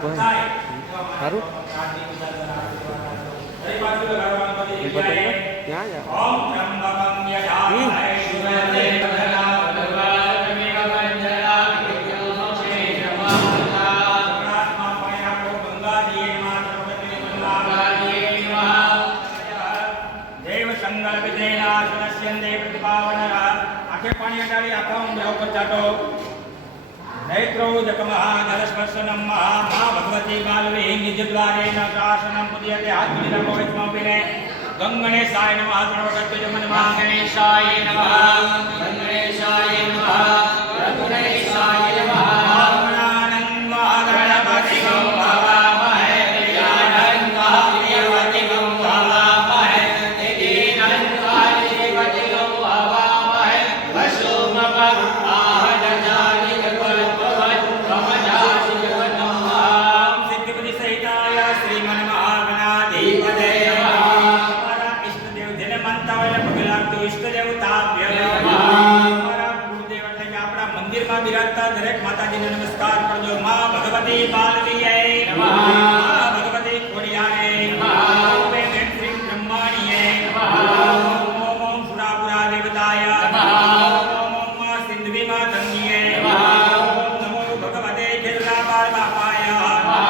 સારું ત્યાં જ आखे पानी अटाड़ी आखा उंडा ऊपर चाटो नैत्रो जकमहा नरस्पर्शनम महा मा भगवती बालवे निजद्वारे न शासनम पुदियते आत्मनि नमो इत्मपिने गंगणेशाय नमः सर्वगत्य जमनमः गणेशाय नमः गणेशाय नमः गणेशाय नमः नमस्कार करजो मां भगवती बालवीये नमः मां भगवती खोड़ियारे नमः ओम श्री ब्रह्माणीये नमः ओम ओम सुरापुरा देवताय नमः ओम ओम सिंधवी मातंगिये नमः ओम नमो भगवते खिल्लापाल बापाय नमः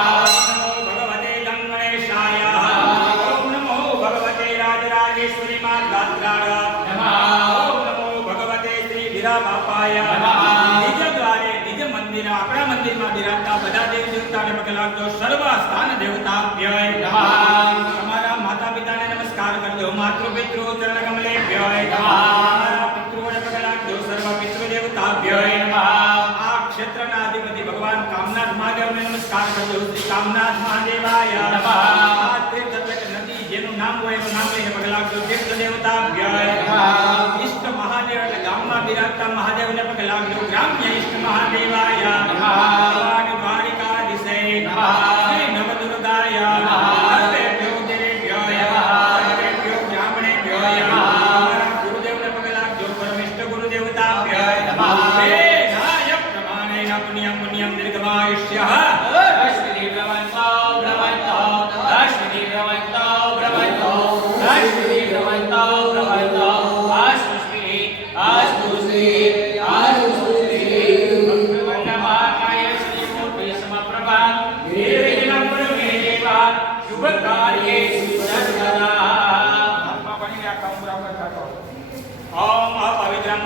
नमो भगवते गंगणेशाय ओम नमो भगवते राजराजेश्वरी मातात्राय नमः ओम नमो भगवते श्री वीरा बापाय नमः अपना मंदिर में विराजता बधा देवी देवता ने पकलाक दो सर्व स्थान देवताभ्य नमः हमारा माता पिता ने नमस्कार कर दो मातृ पितृ चरण कमलेभ्य नमः हमारा पितृ ने पकलाक दो सर्व पितृ देवताभ्य नमः आ क्षेत्र ना अधिपति भगवान कामनाथ महादेव ने नमस्कार कर दो श्री कामनाथ महादेवाय नमः आ तीर्थ नदी जेनु नाम होय एनु नाम लઈને पकलाक दो तीर्थ देवताभ्य नमः इष्ट महादेव એટલે ગામમાં વિરાજતા મહાદેવને પકલાક દો ગ્રામ્ય ઇષ્ટ મહાદેવાય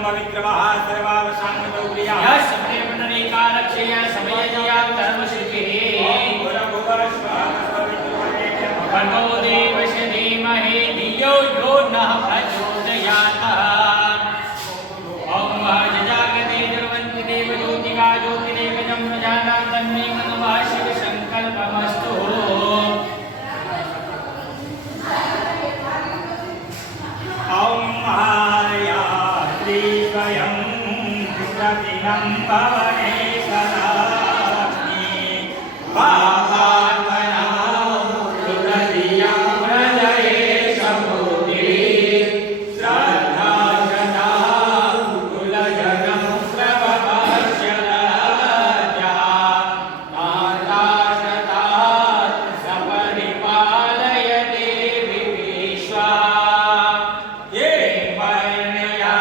पवित्रमः सर्वावसानतो प्रियः समय मंडली कालक्षय समयजया धर्मशिल्पिः भगवो देवस्य धीमहि धियो यो नः प्रचोदयात् ॐ जजागते जगवन्ति देवज्योतिका ज्योतिरेकजं प्रजानां तन्मे मनवा शिवसङ्कल्पमस्तु दिनं पवने सदास्मि भावात्मना हृदयं हृदये समुदे श्रद्धा सदा कुलजनं प्रवपश्य राजा माता सदा सपरिपालय देवी विश्वा ये वर्णया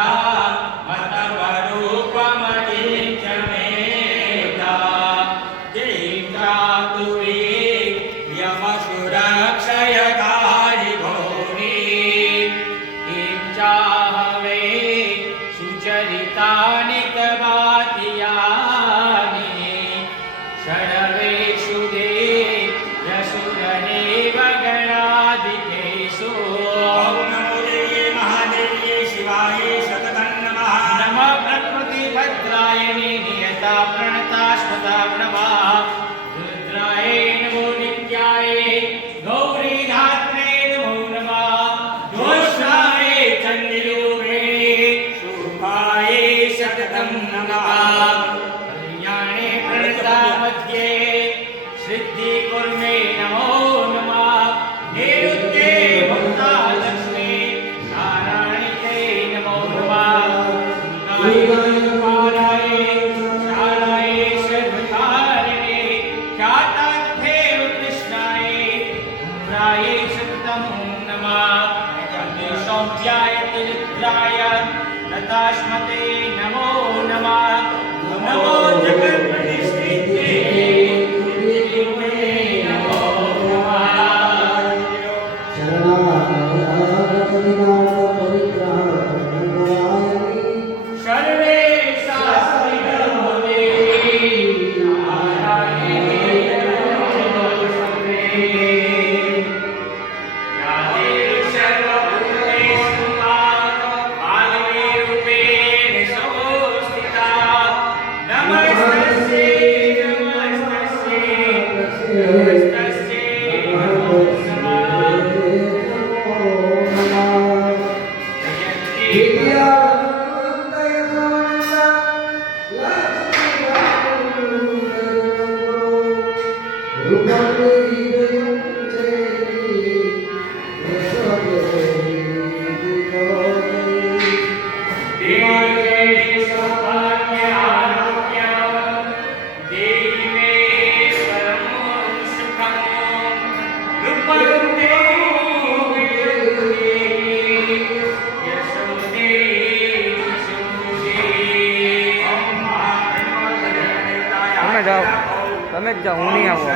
शालाये सर्वकारिणे ख्याता प्रकाशमते नमो नमः। नमो जगत्प्रतिष्ठिते नमो सर्वे शास्त्रिणोदे नारायणे नमोस्तुते। या देवी सर्वभूतेषु माधवी रूपेण संस्थिता। नमस्तस्यै नमस्तस्यै नमो नमः। તમે જાઓ, તમે જ જાઓ, હું નહીં આવું.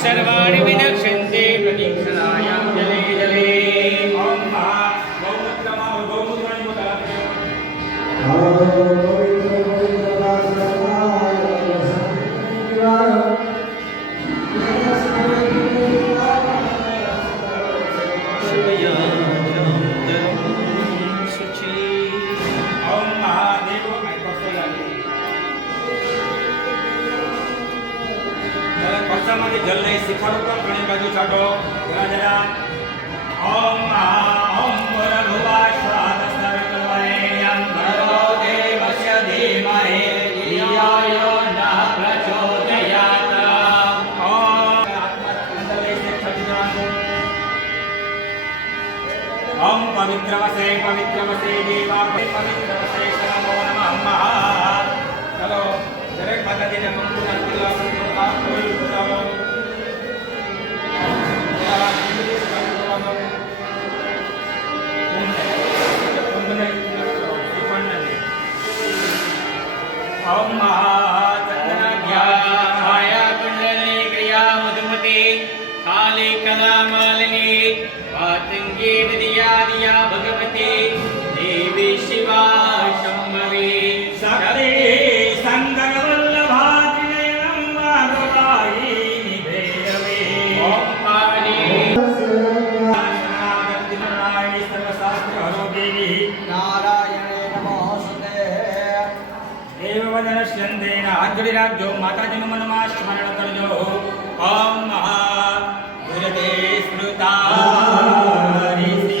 सर्वाणि विनक्ष्यन्ते प्रदीक्षणायां जले जले। ओम गौमुद्रमा गौमुद्राणि मुदाते। जल नहीं शिखर पर घणी बाजू छाटो जरा जरा। ओम ओम भूर्भुवः स्वः तत्सवितुर्वरेण्यं भर्गो देवस्य धीमहि धियो यो नः प्रचोदयात्। ओम पवित्रवसे देवा पवित्रवसे नमो नमः। चलो दरेक माताजी ने मंत्र आरती आप कोई बताओ। ओम महाचंद्रज्ञाया कुंडली क्रिया मधुमती काली कला मालिनी वातंगी विद्या दिया भगवती देवी शिवा शंभवी सकले संगर वल्लभा त्रिनयनं वारुणायि निभेरवे। ओम काली शरणागतिनारायणी सर्वशास्त्र हरो देवी नारायणे नमोस्तुते। देववदनश्यन्देन हाथ जोड़ी રાખજો માતાજીનું મનમાં સ્મરણ કરજો। ઓમ મહા ગુરુતે સ્મૃતા ऋषિ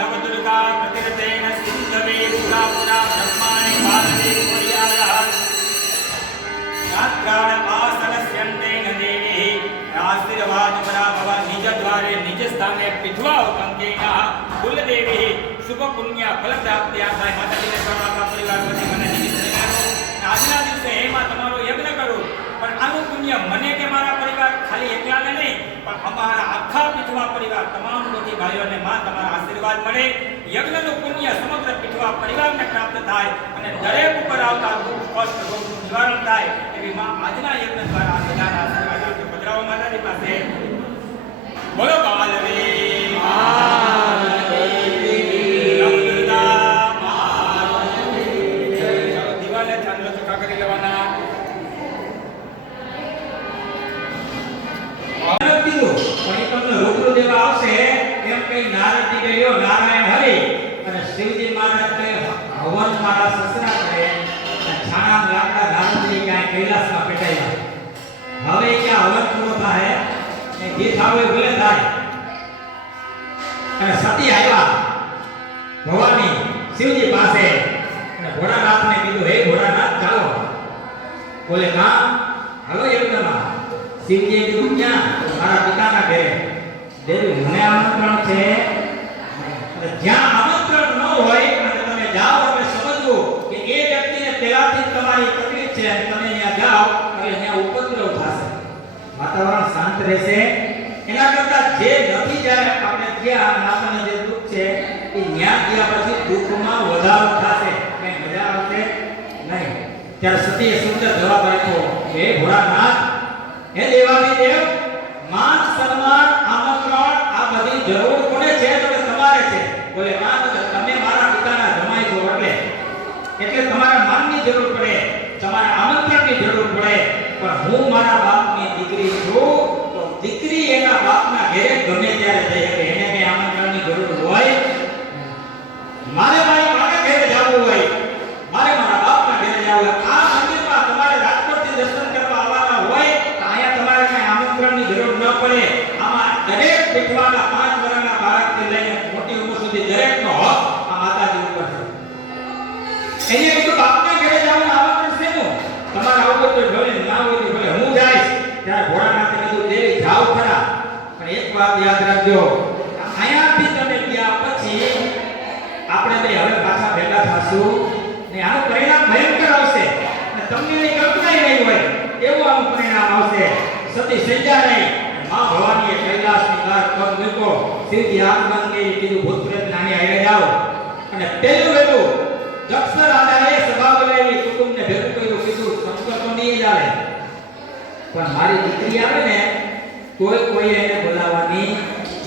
નવદુર્ગા પ્રતિરતેન સિંધવે પુરા પુરા બ્રહ્માણિ ભારતે પર્યાયઃ રાત્રાણ આસનસ્યંતેન દેવી આશીર્વાદ પરાભવ નિજ દ્વારે નિજ સ્થાને પીઠવા ઉત્તંકેન કુલદેવી શુભ પુણ્ય ફલ પ્રાપ્ત્યા થાય. માતાજીને સર્વાકા પરિવાર વતી મને નિમિત્ત બનાવો. આજના દિવસે હે માં તમારો યજ્ઞ કરું, પણ આનું પુણ્ય મને કે મારા પરિવાર ખાલી એકલાને નહીં, પણ અમારા આખા પીઠવા પરિવાર તમામ મોટી ભાઈઓને માં તમારા આશીર્વાદ મળે. યજ્ઞનું પુણ્ય સમગ્ર પીઠવા પરિવારને પ્રાપ્ત થાય અને દરેક ઉપર આવતા દુઃખ કષ્ટ રોગનું નિવારણ થાય એવી માં આજના યજ્ઞ દ્વારા આ બધાના આશીર્વાદ આપજો. પધરાવો માતાજી પાસે. બોલો બાલવી દિવાલે ચાંદલો ચોખ્ખા કરી લેવાના. કીધું પણ એ તમને રૂબરૂ દેવા આવશે એમ કઈ નારદજી ગયો નારાયણ હરિ અને શિવજી મહારાજ કે હવન મારા સસરા કરે અને છાણા લાકડા નારદજી ક્યાંય કૈલાસમાં પેટાયા. હવે ક્યાં હવન પૂરો થાય એ ગીત આવે ભલે થાય અને સતી આવ્યા ભવાની શિવજી પાસે અને ભોળાનાથને કીધું હે ભોળાનાથ ચાલો. બોલે ના હાલો યજ્ઞમાં. શિવજીએ કીધું ક્યાં? મારા પિતાના ઘરે. દેવી મને આમંત્રણ છે અને જ્યાં આમંત્રણ ન હોય અને તમે જાઓ એટલે સમજવું કે એ વ્યક્તિને પહેલાથી જ તમારી તકલીફ છે અને તમે ત્યાં જાઓ એટલે ત્યાં ઉપદ્રવ થશે, વાતાવરણ શાંત રહેશે. એના કરતા જે નથી જાય આપણે ગયા આપણને જે દુઃખ છે એ ત્યાં ગયા પછી દુઃખમાં વધારો થશે, કઈ મજા આવશે નહીં. ત્યારે સતીએ સુંદર જવાબ આપ્યો, હે ભોળાનાથ, હે દેવાદિદેવ, માન સન્માન આમંત્રણ આ બધી જરૂર કોને છે? તો તમારે છે. બોલે માં તમે મારા પિતાના જમાઈ છો એટલે તમારા માનની જરૂર પડે, તમારા આમંત્રણની જરૂર પડે, પણ હું મારા બાપની દીકરી છું તો દીકરી એના બાપના ઘરે ગમે ત્યારે જઈ શકે. એને કઈ આમંત્રણની જરૂર હોય? મારે મારી માના ઘરે જવું હોય, મારે મારા બાપના ઘરે જવું હોય, આ મંદિરમાં તમારે રાજકોટથી દર્શન કરવા આવવાના હોય તો અહીંયા તમારે કઈ આમંત્રણની જરૂર ન પડે. આમાં દરેક પીઠવાના 5 વર્ષના બાળકથી લઈને મોટી ઉંમર સુધી દરેકનો હક આ માતાજી ઉપર છે. એને કીધું બાપના ઘરે જવાનું આમંત્રણ શેનું? તમારા આવું તો ભલે ના હોય ભલે હું જઈશ. ત્યારે ભોળાનાથે કીધું દેવી જાવ ખરા, પણ એક વાત યાદ રાખજો, અહીંયાથી તમે ગયા પછી આપણે બે હવે પાછા ભેગા થશું ને આનું પરિણામ ભયંકર આવશે અને તમને એની કલ્પના નહીં હોય એવું આનું પરિણામ આવશે. સતી સંજા નહીં. માં ભવાનીએ કૈલાસની બહાર પગ મૂક્યો. શિવજી આગમન કરી કીધું ભૂત પ્રેત નાની આયરે જાઓ અને પેલું વેલું દક્ષ રાજાએ સભા બોલાવી, કુટુંબને ભેગું કર્યું, કીધું શંકર તો નહીં જ આવે પણ મારી દીકરી આવે ને કોઈ એને બોલાવવાની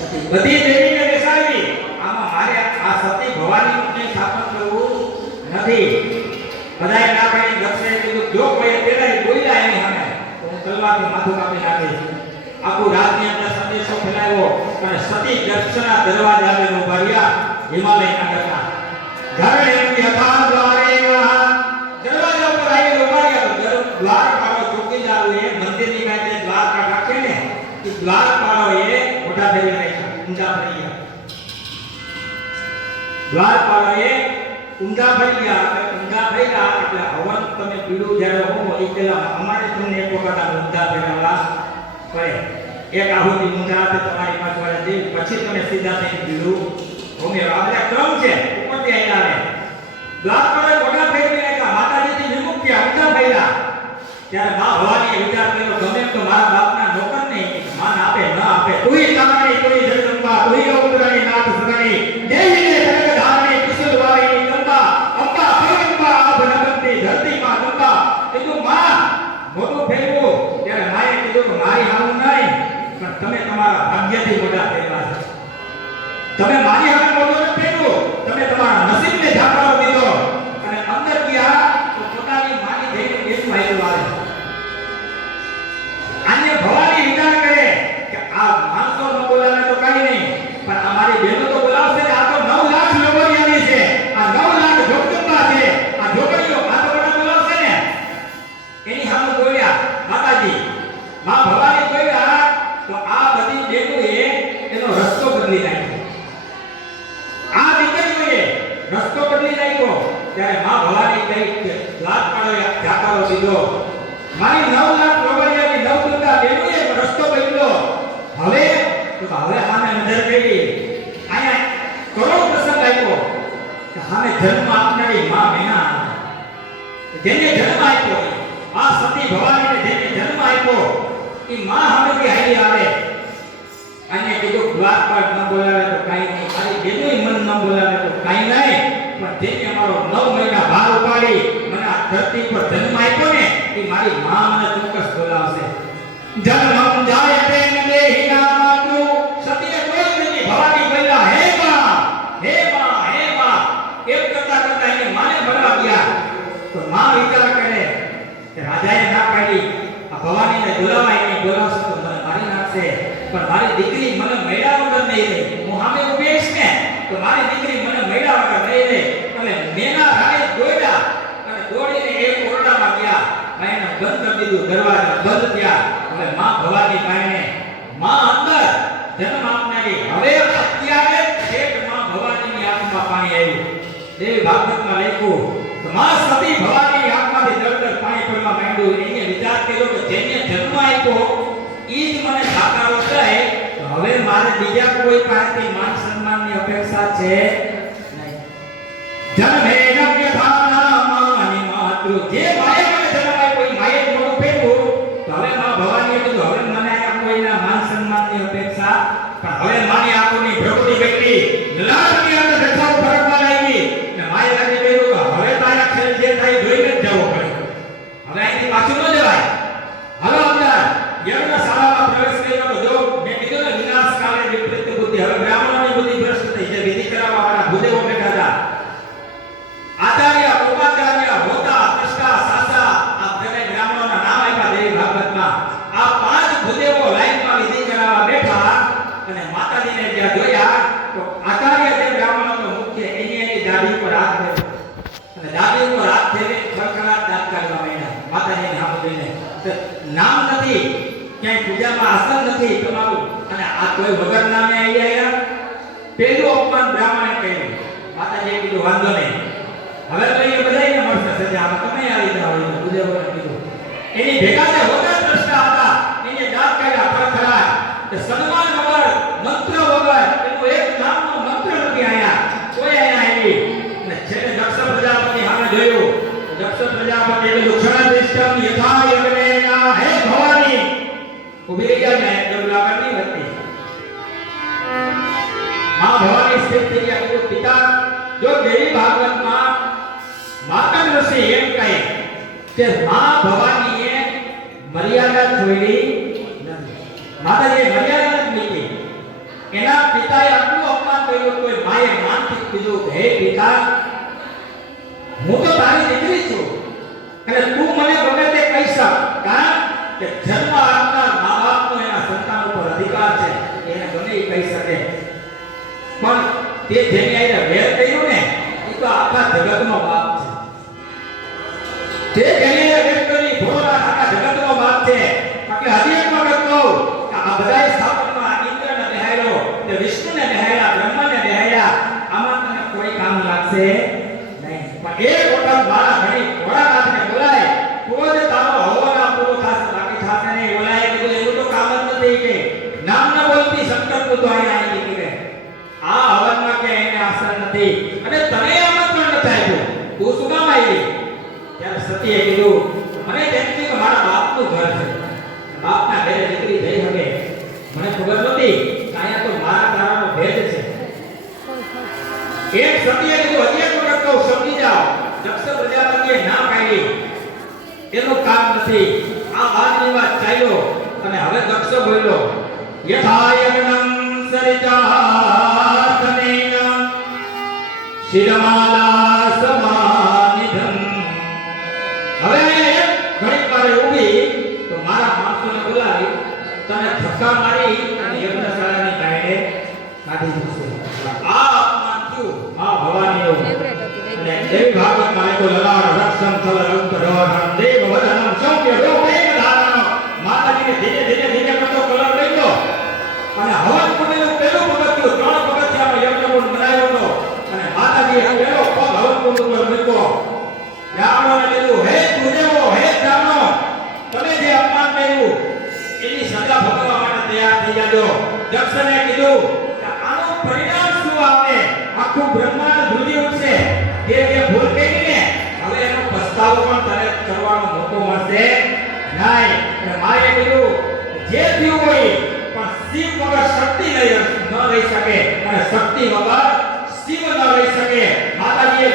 નથી. બધી દેવીને બેસાડી. આમાં મારે આ સતી ભવાનીનું કંઈ સ્થાપન કરવું નથી. બધાએ ના પાડી. દક્ષે કીધું જો કોઈ પેલા બોલ્યા એની સામે તો હું તલવારથી માથું કાપી નાખીશ. આખું રાજની અંદર સંદેશો ફેલાયો અને સતી દક્ષના દરવાજા આગળ ઉભા રહ્યા હિમાલયના કરતા. ઘરે યથા દ્વારેના દરવાજા ઉપર આવીને ઉભા રહ્યા. દ્વારપાળો ચોકીદાર એ મંદિરની પાસે દ્વારકા રાખે ને એ દ્વારપાળો એ મોટા ફેરી નાખ્યા, ઊંધા ફરી ગયા. દ્વારપાળો એ ઊંધા ફરી ગયા. ઊંધા ફર્યા એટલે હવન તમે પીડું જ્યારે હોવો એ પેલા અમારે તમને એક વખત આ ઊંધા ફેરવવા પડે. એક આહુતિ ઊંધા હાથે તમારી પાસે વાળા દે પછી તમે સીધા થઈને પીડું ઉમેરો. આ બધા ક્રમ છે ઉપરથી આવ્યા ને. દ્વારપાળો મોટા ફેરવી નાખ્યા. માતાજીથી વિમુખ થયા, ઊંધા ફર્યા. ત્યારે માં ભવાનીએ વિચાર કર્યો ગમે તો મારા બાપના નોકર નહીં માન આપે ન આપે તુઈ તમારી તુઈ જગદંબા તુઈ ઉત્તરાણી નાથ સરાણી દેવીને જગત ધારણી કુશલ વાળીની કંબા અંબા ફેરંબા આભ નગંતી ધરતી માં કંબા. કીધું માં મોટું ફેરવું. ત્યારે માએ કીધું કે મારી હાવું નહીં પણ તમે તમારા ભાગ્યથી મોટા ફેરવા છે. તમે મારી હાવે મોટું નથી ફેરવું, તમે તમારા નસીબને ઝાપડાઓ દીધો અને અંદર ગયા તો પોતાની માની જઈને બેસું હાઈલું આવે. આને ભવાની વિચાર કરે કે આ માણસો ન બોલાવે તો કાઈ નહીં પણ અમારી બહેનો તો બોલાવશે ને. આ તો 9 લાખ લોબરિયાની છે, આ 9 લાખ જોગદંબા છે, આ જોગડીઓ આ તો બધા બોલાવશે ને. દીધો. મારી 9 લાખ રોગડિયાની નવદુર્ગા બેનોએ રસ્તો બદલ્યો. હવે સામે નજર કરી અહીંયા કરોડ પ્રસંગ આવ્યો કે સામે જન્મ આપનારી માં મેના જેને જન્મ આપ્યો આ સતી ભવાનીને જેને જન્મ આપ્યો એ માં હમેથી હાલી આવે અને કીધું દ્વાર પર ન બોલાવે તો કાઈ નહીં, ખાલી બેનોય મન ન બોલાવે તો કાઈ નહીં, પણ જેને અમારો 9 મહિના ભાર ઉપાડી મને આ ધરતી પર જન્મ આપ્યો ને એ મારી માં મને ચોક્કસ બોલાવશે. જન્મમ જાય તેન દેહિના માતુ સતીએ કોઈ નથી ભવાની બોલ્યા હે માં હે માં હે માં એમ કરતા કરતા એને માને મળવા ગયા તો માં વિચાર કરે કે રાજાએ ના પાડી આ ભવાનીને બોલાવાય નહીં, બોલાવશે તો મને મારી નાખશે, પણ મારી દીકરી મને મેળા વગર નહીં રહે, હું સામે ઊભી છું ને તો મારી દીકરી મને મેળા વગર નહીં રહે. એટલે મેના રાણી દોડ્યા અને દોડીને એક ઓરડામાં ગયા, એને બંધ કરી દીધું, દરવાજા બંધ થયા. હવે માં ભવાની પાસે માં અંદર જન્મ આપનારી હવે અત્યારે છેક માં ભવાનીની આંખમાં પાણી આવ્યું. દેવી ભાગવતમાં લખ્યું કે માં સતી ભવાની આંખમાંથી દળદળ પાણી પડવા માંડ્યું. એને વિચાર કર્યો કે જેને જન્મ આપ્યો ઈ જ મને સાકારો થાય તો હવે મારે બીજા કોઈ પાસેથી માન સન્માનની અપેક્ષા છે નહીં. જન્મે નવ્ય થાના માની માતૃ જે માએ મને જન્મ આપ્યો ઈ માએ જ મોઢું ફેરવું તો હવે માં ભવાનીએ કીધું હવે મને આ કોઈના માન સન્માનની અપેક્ષા, પણ હવે માની આંખોની ભ્રગુટી બેઠી લાડની અંદર દશાઓ ફરકવા લાગી ને માએ લાગી કર્યું કે હવે તારા ખેલ જે થાય જોઈને જ જવો પડે, હવે અહીંથી પાછું ન જવાય. હવે અંદર યજ્ઞ શાળામાં પ્રવેશ કર્યો તો જો મેં કીધું ને વિનાશ કાલે વિપરીત બુદ્ધિ, હવે બ્રાહ્મણોની બુદ્ધિ ભ્રષ્ટ થઈ જે વિધિ કરાવવા વાળા ભૂદેવો બેઠા હતા. આચાર્ય ઉપાચાર્ય હોતા કૃષ્ણા સાસા આ દરેક બ્રાહ્મણોના નામ આપ્યા દેવી ભાગવતમાં. આ 5 ભૂદેવો લાઈનમાં વિધિ કરાવવા બેઠા અને માતાજીને જ્યાં જોયા તો આચાર્ય જે બ્રાહ્મણોનો મુખ્ય એની દાઢી ઉપર હાથ ફેરવ્યો અને દાઢી ઉપર હાથ ફેરવી ખડખડાટ દાંત કાઢવા માંડ્યા. માતાજીને સામે જોઈને નામ નથી, ક્યાંય પૂજામાં આસન નથી તમારું અને આ કોઈ વગર નામે આવી આવ્યા. પેલું અપમાન બ્રાહ્મણે કર્યું. માતાજીએ કીધું વાંધો નહીં, હવે તો એ બધાયને મળશે સજા, આમાં તમે આવી જાઓ એટલે પૂજાઓને કીધું. એની ભેગા જે હોતા દ્રષ્ટા હતા એને દાંત કાઢ્યા ખડખડાટ કે સન્માન વગર મંત્ર વગર એનું એક નામનો મંત્ર નથી આયા કોઈ આયા આવી. અને છેલ્લે દક્ષ પ્રજાપતિ સામે જોયું. દક્ષ પ્રજાપતિ એટલે ક્ષણદિષ્ટમ યથા યજ્ઞેના હે ભવાની ઉભી રહી ગયા ને જબલા કરતી હતી. માં ભવાની સ્થિત થઈ ગયા. કીધું પિતા જો દેવી ભાગવતમાં માતંગ ઋષિ એમ કહે કે માં ભવાનીએ મર્યાદા છોડી નથી, માતાજીએ મર્યાદા નથી મૂકી. એના પિતાએ આટલું અપમાન કર્યું કોઈ માએ માનથી કીધું હે પિતા હું તો તારી દીકરી છું અને તું મને ગમે તે કહી શક, કારણ કે જન્મ આપનાર મા બાપનો એના સંતાન ઉપર અધિકાર છે, એને ગમે એ કહી શકે. પણ તે જેની આઈને વેર કર્યું ને એ તો આખા જગતનો બાપ છે. તે જેની વેર કરી ભોળા આખા જગતનો બાપ છે. એટલે હજી એક વખત કહું કે આ બધાય સ્થાપનમાં ઇન્દ્રને બેહાડ્યો, તે વિષ્ણુને બેહાડ્યા, બ્રહ્માને બેહાડ્યા, આમાં તને કોઈ કામ લાગશે નહીં. પણ એક વખત મારા ઘણી ભોળાનાથને બોલાય તો જ તારો હવન પૂરો થશે, બાકી થશે નહીં. બોલાય કીધું એવું તો કામ જ નથી કે નામ ન બોલતી શંકર તું તો અહીંયા આવી ગઈ કે આ હવનમાં કે એને અસર નથી અને તને આમંત્રણ નથી આપ્યું, તું શું કામ આવી? ત્યારે સતીએ કીધું મને તેમ થયું કે મારા બાપનું ઘર છે, બાપના ઘરે દીકરી જઈ હવે મને ખબર નહોતી કે અહીંયા તો મારા તારાનો ભેદ છે. એક સતીએ કીધું હજી એક વખત કહું સમજી જાઓ. દક્ષ પ્રજાપતિએ ના પાડી, એનું કામ નથી. આ વાદ વિવાદ ચાલ્યો અને હવે દક્ષ બોલ્યો યથા યજ્ઞં સરિતાતનેન શિરમાલા સમાનિધમ. હવે ઘણી વાર ઊભી તો મારા માણસોને બોલાવી તને ધક્કા મારી અને યજ્ઞશાળાની બાયણે કાઢી મૂકશે. આ અપમાન થયું માં ભવાનીનું. અને દેવી ભાગવતમાં લખ્યું લલાટ રક્ષમ થલ રૂપ રોહણ દેવ વદનમ સૌખ્ય રૂપેણ ધારણ. માતાજીને ધીરે ધીરે ધીરે કરતો કલર લઈ લો અને હવન કુંડનું પેલું પગથિયું 3 પગથિયાનો યજ્ઞ કુંડ બનાવ્યો હતો અને માતાજીએ પેલો પગ હવન કુંડ ઉપર મૂક્યો. બ્રાહ્મણોને કીધું હે પૂજ્યો હે બ્રાહ્મણ થઈ જાજો. દક્ષને કીધું કે આનું પરિણામ શું આવે? આખું બ્રહ્માંડ ધ્રુજી ઉઠશે. એ ભૂલ કરી ને હવે એનો પસ્તાવો પણ તારે કરવાનો મોકો મળશે નહીં. એટલે મારે કીધું જે થયું હોય પણ શિવ વગર શક્તિ ન રહી શકે અને શક્તિ વગર શિવ ન રહી શકે. માતાજીએ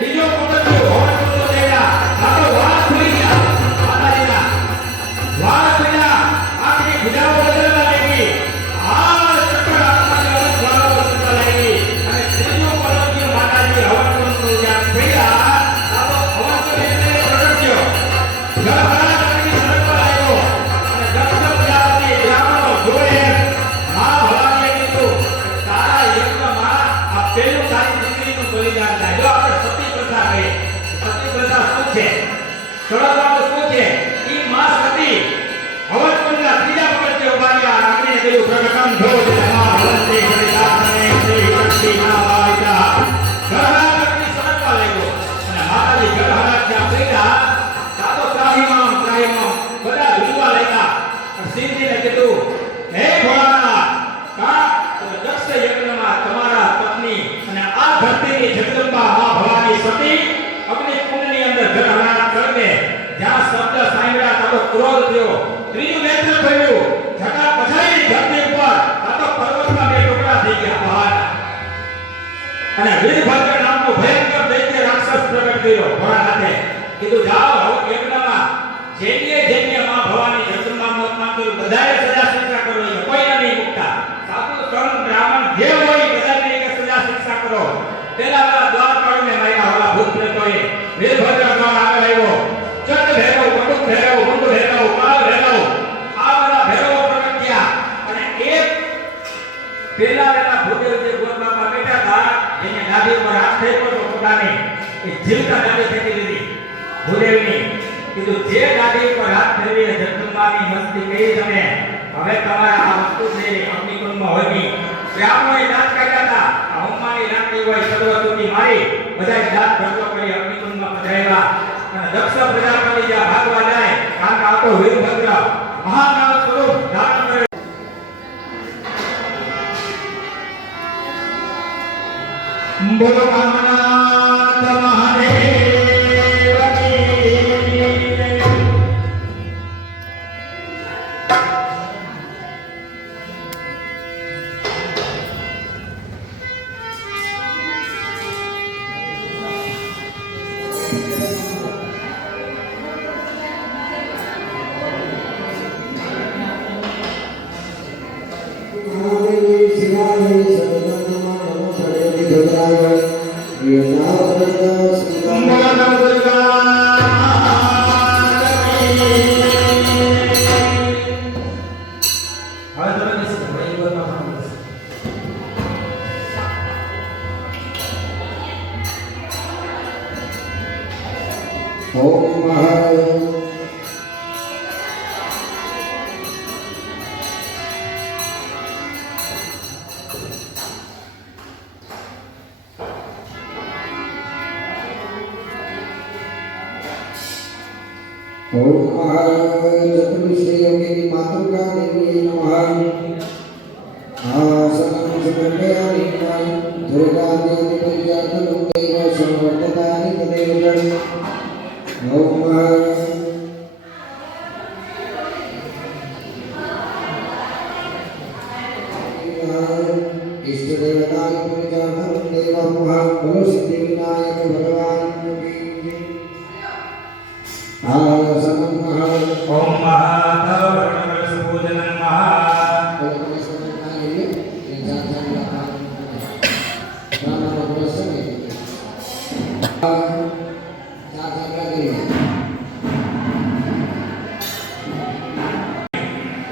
બીજો પગથિયું હોવાનું તો દેતા આ તો વાળ ખુલી ગયા. માતાજીના વાળ ખુલ્યા. આખી ભુજાઓ બદલવા લાગી. આ ચક્ર આસમાનની અવસ્થાઓ બદલવા લાગી અને ત્રીજો પગથિયું માતાજી હવનનું જ્યાં પડ્યા આ તો હવન એટલે પ્રગટ્યો. જળહરા કરીને સરકવા લાગ્યો અને દક્ષ પ્રજાપતિ બ્રાહ્મણો જોડે મા ભવાનીએ કીધું તારા યજ્ઞમાં આ પહેલું તારી દીકરીનું બલિદાન થાય. જો આપણે સતી પ્રથા કહીએ, સતી પ્રથા શું છે? સળગવાનું શું છે? ઈ માં સતી હવનકુંડના ત્રીજા પગથિયે ઉભા રહ્યા. આગળે કહ્યું પ્રગટમ ધોધ ધમા હવંતે હરિદાસને શ્રી શક્તિ ના વાયતા. જળહરા કરીને સરકવા લાગ્યો અને માતાજી જળહરા ત્યાં પડ્યા. તાતો ત્રાહિમામ બધા ધૂળવા લાગ્યા. શિવજીને કીધું હે ભોળાનાથ કા દક્ષ યજ્ઞમાં તમારા પત્ની અને આ ધરતીની જગદંબા મા ભવાની સતી અગ્નિકુંડની અંદર જળહરા કરને જ્યાં શબ્દ સાંભળ્યા તાતો ક્રોધ થયો. ત્રીજું નેત્ર ખોલ્યું. જટા પછાડી ધરતી ઉપર તાતો પર્વતના બે ટુકડા થઈ ગયા પહાડના. અને વીરભદ્ર નામનો ભયંકર દૈત્ય રાક્ષસ પ્રગટ થયો. ભોળાનાથે કીધું જાઓ હવે યજ્ઞમાં જેને માં ભવાની જગદંબા મોતમાં તો બધાએ સજા શિક્ષા કરો. કોઈને નહીં મુકતા. સાધુ સંત બ્રાહ્મણ જે હોય બધાને એક સજા શિક્ષા કરો. પેલા દ્વારપાળને માર્યા ઓલા ભૂત પ્રેતોએ. વીરભદ્ર નામ આગળ આવ્યો. ચંડ ભૈરવ, કટુક ભૈરવ, મુંડ ભૈરવ, કાળ ભૈરવ આ બધા ભૈરવો પ્રગટ થયા. અને એક પેલા ભૂદેવ જે ગોદમાં બેઠા હતા જેને નાભી ઉપર હાથ થઈ પડતો પોતાને એ જીવતા નાભી ફેંકી દીધી ભૂદેવની. કીધું જે ગાડી પર હાથ ફેરવીને જગદંબાની મસ્તી કરી તમે હવે તમારા આ વસ્તુ છે અગ્નિકુંડમાં હોય નહીં. બ્રાહ્મણોએ દાંત કાઢ્યા હતા. આ હોમવાની લાકડી હોય સર્વતુતિ મારી બધાય દાંત ભરતો કરી અગ્નિકુંડમાં પધરાવ્યા. અને દક્ષ પ્રજાપતિ જ્યાં ભાગવા જાય કારણ કે આખો વીરભદ્ર મહાકાળ સ્વરૂપ ધારણ કરે. બોલો કામનાથ મહાદેવ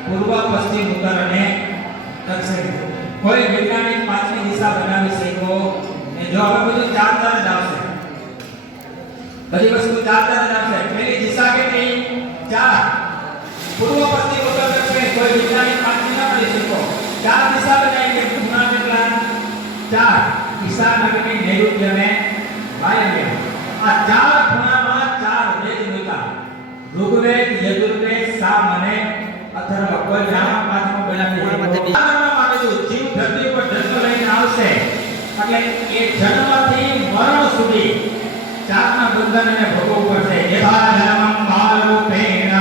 પૂર્વ પશ્ચિમ ઉત્તર અને દક્ષિણ કોઈ વૈજ્ઞાનિક પાંચમી દિશા બનાવી શકો ને જો હવે બધું ચાર ચાર જ આવશે. બધી વસ્તુ ચાર ચાર જ આવશે. પહેલી દિશા કેટલી? ચાર. પૂર્વ પશ્ચિમ ઉત્તર દક્ષિણ કોઈ વૈજ્ઞાનિક પાંચમી ના કરી શકો. ચાર દિશા બનાવી કે ખૂણા કેટલા? ચાર. ઈશાન અગ્નિ નૈઋત્ય અને વાયવ્ય. આ ચાર ખૂણામાં ચાર વેદ મૂક્યા. ઋગ્વેદ, યજુર્વેદ, સામ અને અથર્વ કોઈ રામા પાંચમો બનાવી માટે જો જીવ ધરતી પર જન્મ લઈને આવશે એટલે એ જન્મથી મરણ સુધી ચારના બંધનને ભોગવવું પડશે. યથા જન્મં બાલરૂપેણ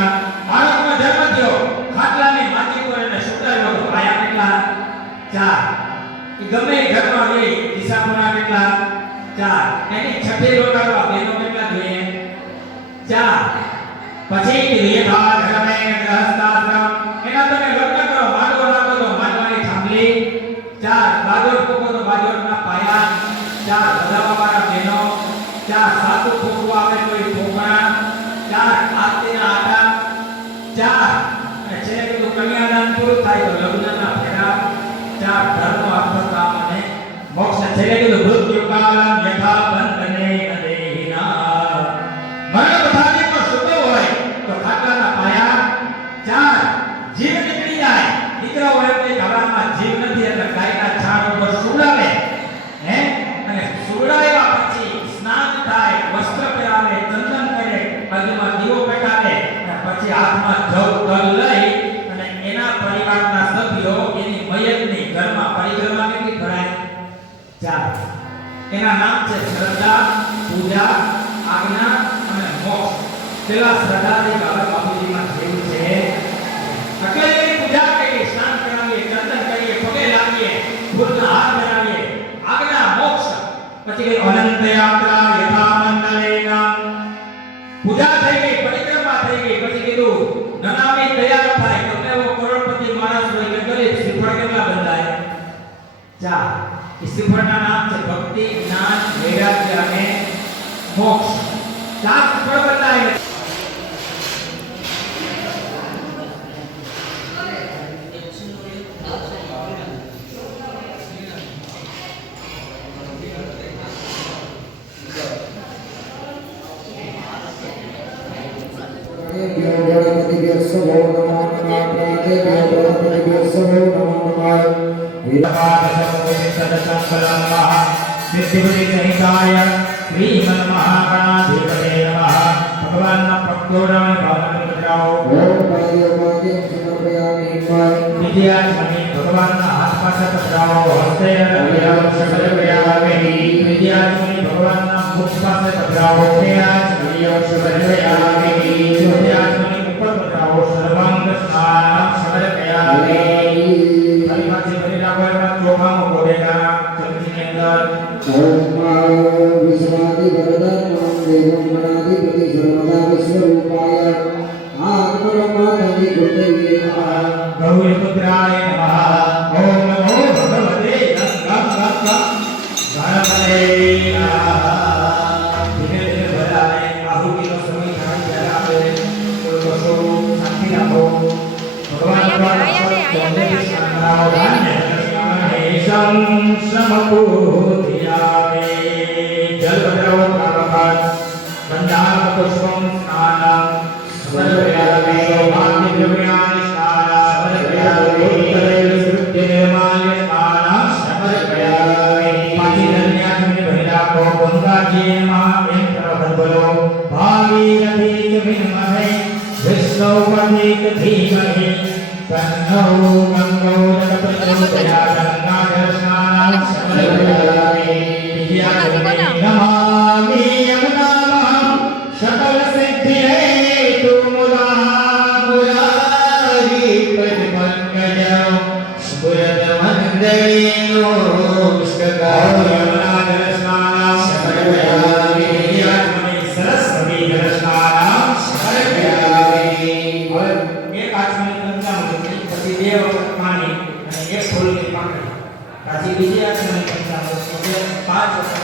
બાળકનો જન્મ થયો ખાટલાની માટી પર એને સુટાવ્યો તો પાયા કેટલા? 4. એ ગમે એ ઘરમાં રહે દિશાપુરા કેટલા? 4. એની છઠ્ઠી રોટાડવા બેનો કેટલા જોઈએ? 4. પછી યથા ધર્મેણ ગ્રહસ્થાશ્રમ એના તમે લગ્ન કરો માંડવો નાખો તો માંડવાની થાંભલી 4. બાજોટ પોકો તો બાજોટના પાયા 4. બધાવા વાળા બેનો 4. સાસુ ફોકવા આવે તો એ ફોકણા 4. આરતીના આટા 4. અને છેલ્લે કીધું કન્યાદાન પૂરું થાય તો લગ્નના ફેરા 4. ધર્મ અર્થ કામ અને મોક્ષ. છેલ્લે કીધું મૃત્યુ કાલમ યથા બંધને અદેહિના મરણ બધાને પણ સુતો હોય તો ખાટલાના પાયા 4. જીવ નીકળી જાય દીકરા હોય તો ઘરમાં જીવ નથી એટલે ગાયના છાણ ઉપર સુડાવે હે અને સુડાવ્યા પછી સ્નાન થાય વસ્ત્ર પહેરાવે ચંદન કરે બાજુમાં દીવો પેટાવે અને પછી હાથમાં જવ તલ લઈ અને એના પરિવારના સભ્યો એની મયતની ઘરમાં પરિઘરમાં કેટલી ભરાય? 4. એના નામ છે શ્રદ્ધા, પૂજા, આજ્ઞા અને મોક્ષ. પેલા શ્રદ્ધાથી બાબા બાપુજીમાં જેવું છે એટલે એની પૂજા કરીએ, સ્નાન કરાવીએ, ચંદન કરીએ, પગે લાગીએ, ફૂલના હાર બનાવીએ, આજ્ઞા મોક્ષ. પછી અનંત યાત્રા યથા મંડલેના પૂજા થઈ ગઈ, પરિક્રમા થઈ ગઈ. પછી કીધું નનામી તૈયાર થાય ગમે એવો કરોડપતિ માણસ હોય કે ગરીબ શ્રીફળ કેટલા બંધાય? 4. એ શ્રીફળના નામ છે ભક્તિ, જ્ઞાન, વૈરાગ્ય અને મોક્ષ. 4 શ્રીફળ બંધાય. ભગવાનના હાથ પાસે પધરાવો, હસ્તે ભગવાનના મુખ પાસે પધરાવો, ઉપર પધરાવો, સર્વાંગ સ્નાન સમર્પયામિ. ફરીથી ભરી રાખો એમાં ચોખામાં બોલેગા ચમચીની અંદર ઓમ વિશ્વાદિ વરદાન દેવમ મનાધિપતિ સર્વદા વિશ્વરૂપાય આત્મરમાદિ ગુણદેવી નમઃ. ગૌરીપુત્રાય નમઃ. ઓમ નમો ભગવતે ગણપતે નમઃ. ધીમે ધીમે બધાને આહુતિનો સમય થાય ત્યારે આપણે થોડો શાંતિ રાખો. ભગવાન સમપૂર્તિયામે જલ ભદ્રવો કામકાજ બંધાર પુષ્પમ સ્નાનમ સમર્પયામિ. સૌભાગ્ય દ્રવ્યાણિ સ્નાનમ સમર્પયામિ. ઉત્તરેણ સૃત્ય નિર્માલ્ય સ્નાનમ સમર્પયામિ. પાછી ધન્યાત્મને ભરી રાખો. ગંગાજીએ મહા એમ પ્રવહન બોલો. ભાગીરથી ચ વિદ્મહે વિષ્ણુપતિત ધીમહિ તન્નો ગંગો પ્રચોદયાત. ગંગાજળ સ્નાનમ સમર્પયામિ. વિદ્યાધરે નમામિ યમુનામહં સકલ સિદ્ધિ હેતુ મુદાં મુરારી પદ્મંગજં સ્ફુરત મંદિનો પુષ્કકાય. યમુનાજળ સ્નાનમ સમર્પયામિ. વિદ્યાધરે સરસ્વતી જળ સ્નાનમ સમર્પયામિ. એક હાથમાં પંચામૃત પછી 2 વખત પાણી અને 1 ફૂલની પાંખડી પછી બીજી હાથમાં પંચામૃત એટલે 5 વખત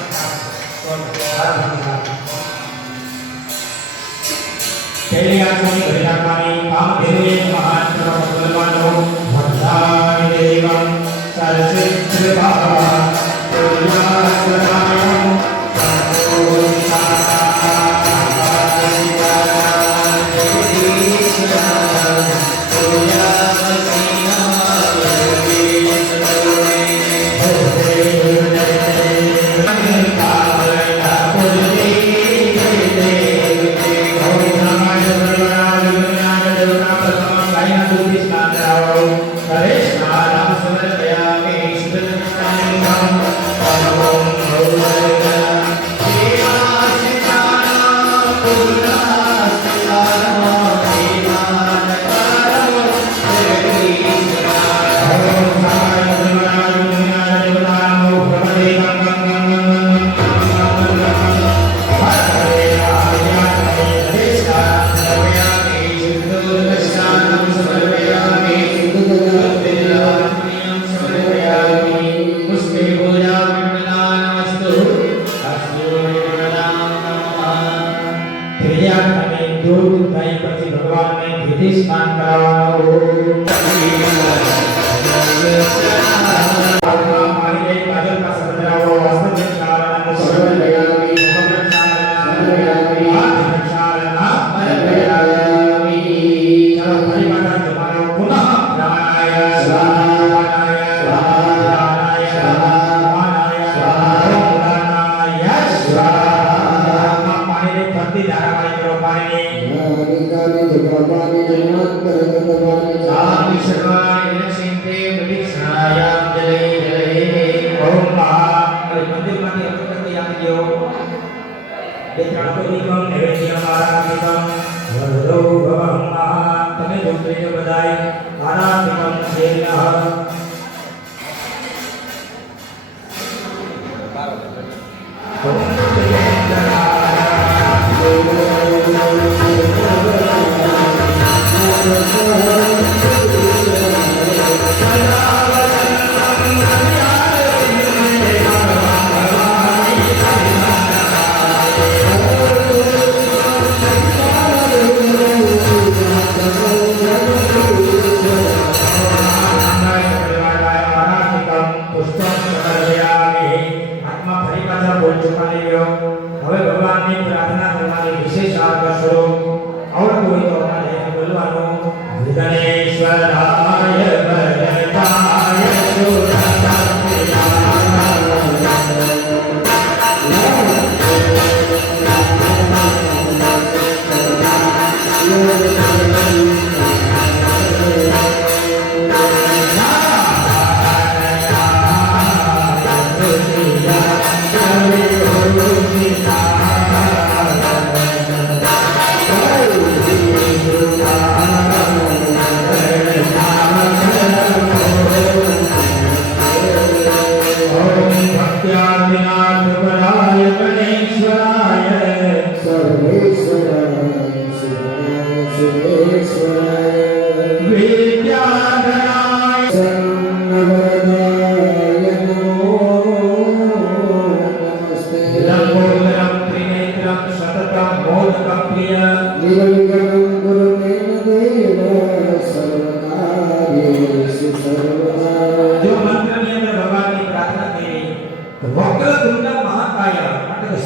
પહેલી હાથમાં ભરી રાખવાની. કામધેનુએ મહાન પ્રબલવાનો વરદાય દેવં સરસિદ્ધ ભાવા પૂર્યાસ્વરાયં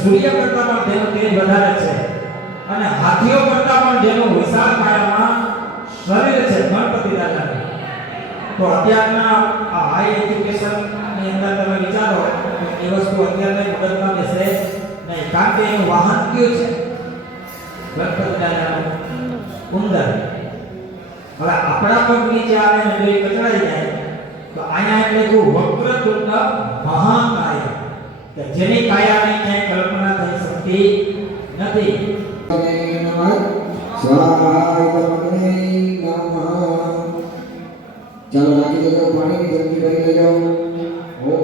સૂર્ય કરતા પણ તેનો તેજ વધારે છે અને હાથીઓ કરતા પણ જેનો વિશાળ કાયામાં શરીર છે ગણપતિ દાદાને. તો અત્યારના આ હાઈ એજ્યુકેશન ની અંદર તમે વિચારો એ વસ્તુ અત્યારની મગજમાં બેસે નહીં, કારણ કે એનું વાહન કયું છે? ગણપતિ દાદાનું ઉંદર. હવે આપણા પગ નીચે આવે ને બે કચડાઈ જાય તો અહીંયા એટલે વક્રતુંડ મહાકાય કે જેની કાયાની ક્યાંય કલ્પના થઈ શકતી નથી. ચાલો રાખી દેજો, પાણીની જલ્દી કરી લેજો. ઓમ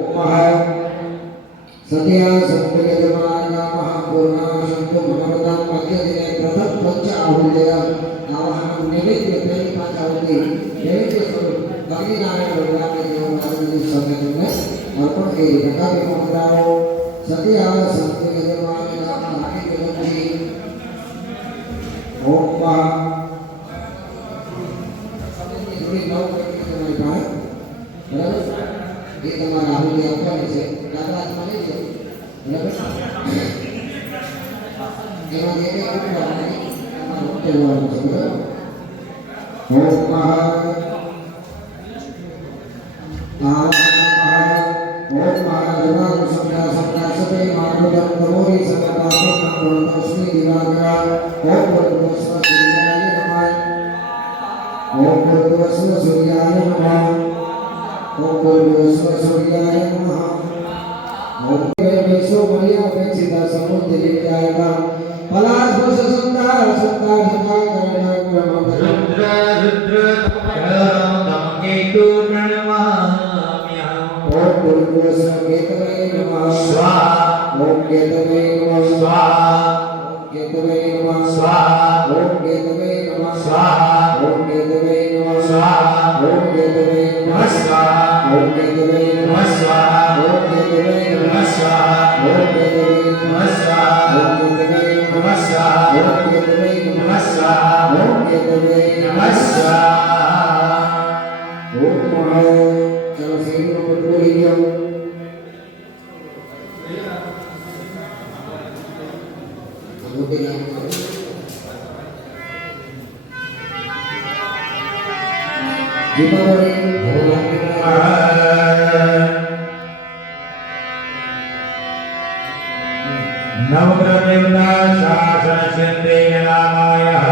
સત્ય સંતકે ધર્માના મહાપૂર્ણા સંતો મનોરથમ મધ્યદિને પ્રથમ પંચ આહુતિ આવાહન નૈવેદ્ય પહેલી પાંચ આહુતિ નૈવેદ્ય સ્વરૂપ અગ્નિનારાયણ ભગવાનને દેવ માતાજી સામે તમને અર્પણ કરી રકાબી મંગળાઓ. સત્ય સંતકે ધર્માના રાખી દેજો. ઓમ એ તમારા આહુતિ આપવાની છે, દાદા હાથમાં લેજો. બરાબર, એમાં એક ઉઠવાનું છે. બરાબર. पलाश સંતાર સંતાર સંતાર બ્રહ્મ રુદ્ર રુદ્ર તમકેતુ પ્રણમામ્યહમ ઓમ ગુરુ સંકેતવે નમઃ સ્વાહા ઓમ કેતવે નમઃ સ્વાહા કેતવે નમઃ સ્વાહા ઓમ કેતવે નમઃ સ્વાહા ઓમ કેતવે નમઃ સ્વાહા ઓમ કેતવે નમઃ સ્વાહા ઓમ કેતવે નમઃ સ્વાહા ઓમ કેતવે નમઃ સ્વાહા ઓમ કેતવે નમઃ સ્વાહા ઓમ કેતવે નમઃ સ્વાહા ઓમ કેતવે નમઃ સ્વાહા ઓમ કેતવે નમઃ સ્વાહા ઓમ મહા ચાલો સૈનિકો પર બોલી જાઓ ભગવતી નામ કરો દીપાવળી ભગવાન नवग्रहदेवता शासनचन्द्रेण नामायः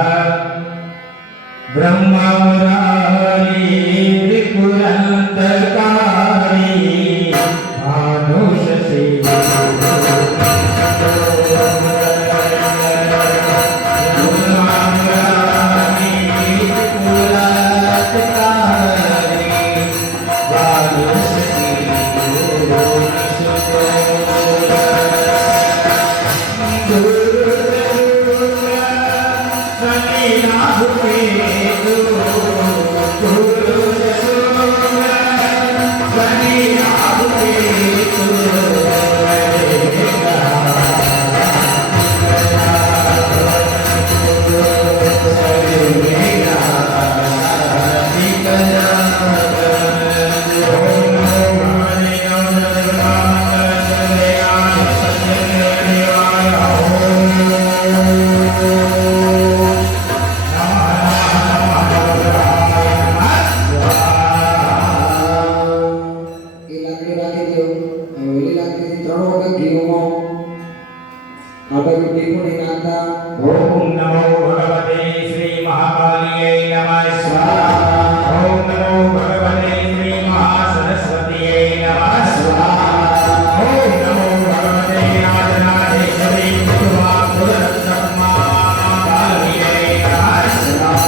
ब्रह्ममुरारी त्रिपुरन्तकारी भानुषसी ब्रह्ममुरारी त्रिपुरन्तकारी भानुषसी ओम नमो भगवते श्री महाकालिये नमः स्वाहा ओम नमो भगवते श्री महासरस्वतीये नमः स्वाहा ओम नमो भगवते राजराजेश्वरी पुरस्सम्मा कालिये नमः स्वाहा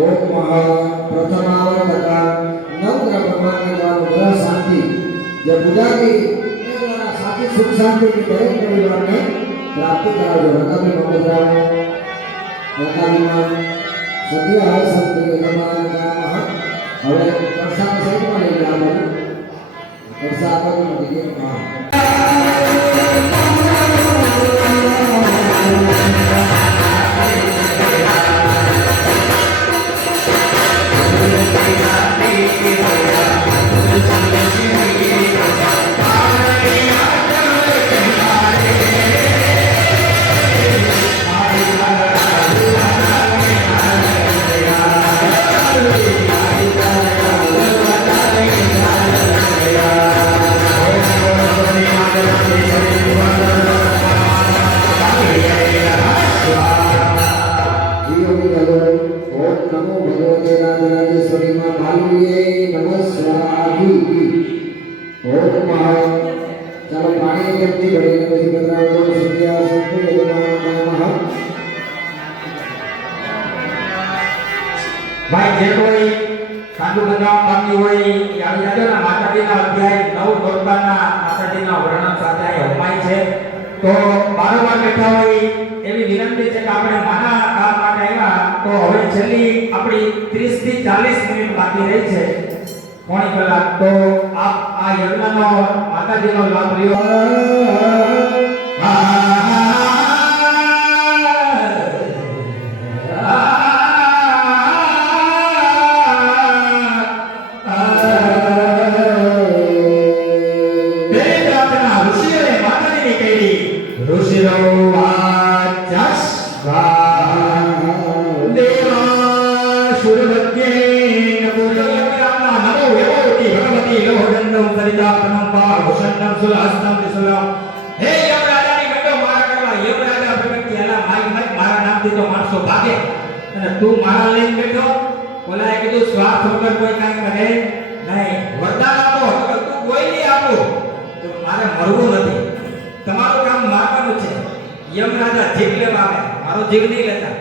ओम महा प्रथमावतका नवग्रह भगवान के द्वारा ग्रह शांति जब पूजा की साथी सुख शांति की दरेक परिवार में प्राप्ति कराओ रकाबी महोदय रकाबी में सत्य है संति के जमाने का महा હવે પ્રસાદ સાઈડમાં લઈ જવાનું પ્રસાદ આપવાનું દીકરી મહા भाई जे कोई साधु बनवा मांगी હોય એ આવી જાજો ને માતાજીના અધ્યાય 9 દોરબાના માતાજીના વર્ણન સાથે હોમાય છે તો બારોબાર બેઠા હોય એવી વિનંતી છે કે આપણે માના કામ માટે આવ્યા તો હવે છેલ્લી આપણી 30 થી 40 મિનિટ બાકી રહી છે કોણી કલાક તો આપ આ યજ્ઞનો માતાજીનો લાભ લ્યો તું મારા લઈને બેઠો બોલાય કીધું સ્વાર્થ વગર કોઈ કાઈ કરે નહીં વરદાન આપો તો તું કોઈ નહીં આપો તો મારે મરવું નથી જીવ લેવા આવે, મારો જીવ નહીં લેતા.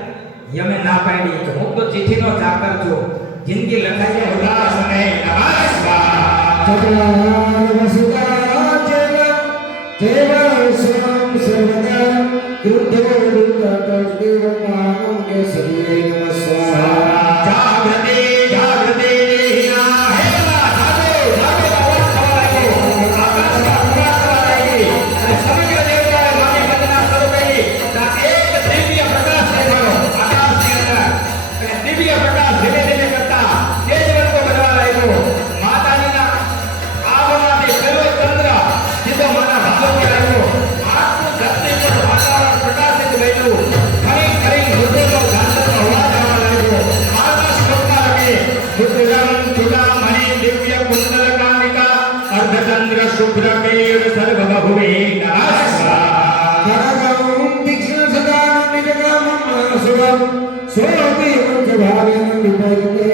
યમે ના પાડી કે હું તો ચિઠ્ઠીનો ચાકર છું, જિંદગી લખાઈ જાય ઉલ્લાસને નમસ્કાર. ચતુરાન વસુદાચલ દેવસ્વમ સર્વદા કૃદ્ધો દુર્ગતસ્દેવમાનં કેસરીએ નમસ્કાર. જાગૃતિ જાગૃતિ દેહિના હેલા જાગો જાગો અવાજ થવાય આકાશમાં ઉભા થવાય અને સમગ્ર દેવતાએ મારી વંદના શરૂ કરી. એક દિવ્ય પ્રકાશ દેખાયો આકાશની અંદર અને દિવ્ય પ્રકાશ ધીમે ધીમે કરતા તેજવંતો બનવા લાગ્યો. માતાજીના આવવાથી પેલો ચંદ્ર સીધો માના ભાલો પર આવ્યો. આખું ધરતી પર વાતાવરણ પ્રકાશિત બન્યું. ખરી ખરી મૃદુનો જાતકનો અવાજ આવવા લાગ્યો. આકાશ કંપવા લાગે. શુદ્ધરમ ચૂડામણિ દિવ્ય કુંડલ કામિકા અર્ધચંદ્ર શુભ્ર કેવ સર્વબહુવે નમસ્કાર. કરગમ તીક્ષ્ણ સદાનં નિજગામં સુવમ સોપી વંશભાવેન વિપરીતે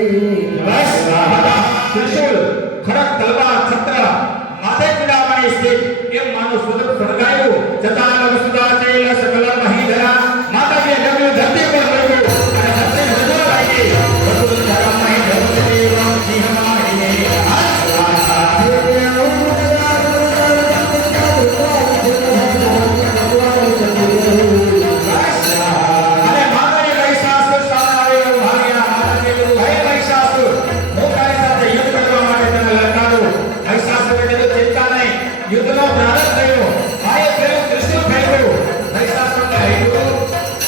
નમસ્કાર. ત્રિશૂલ ખડક તલવાર છત્ર માથે ચૂડામણી સ્થિત એમ માનું સ્વરૂપ સળગાયું. જતાન વસુદાચૈલ સકલ મહીધરા માતાજીએ ડગલું ધરતી પર મૂક્યું અને ધરતી રજવા લાગી. વસુંધરા મહીધરદેવં સિંહમાહિને નમસ્કાર. અને માતાજી મહિષાસુર સામે આવ્યો. ભાગ્યા માતાજીએ કીધું, હે મહિષાસુર, હું તારી સાથે યુદ્ધ કરવા માટે તને લલકારું. મહિષાસુરે કીધું, ચિંતા નહીં, યુદ્ધનો પ્રારંભ થયો. ભાઈએ પેલું ત્રિશૂળ ફેંક્યું. મહિષાસુરને લાગ્યું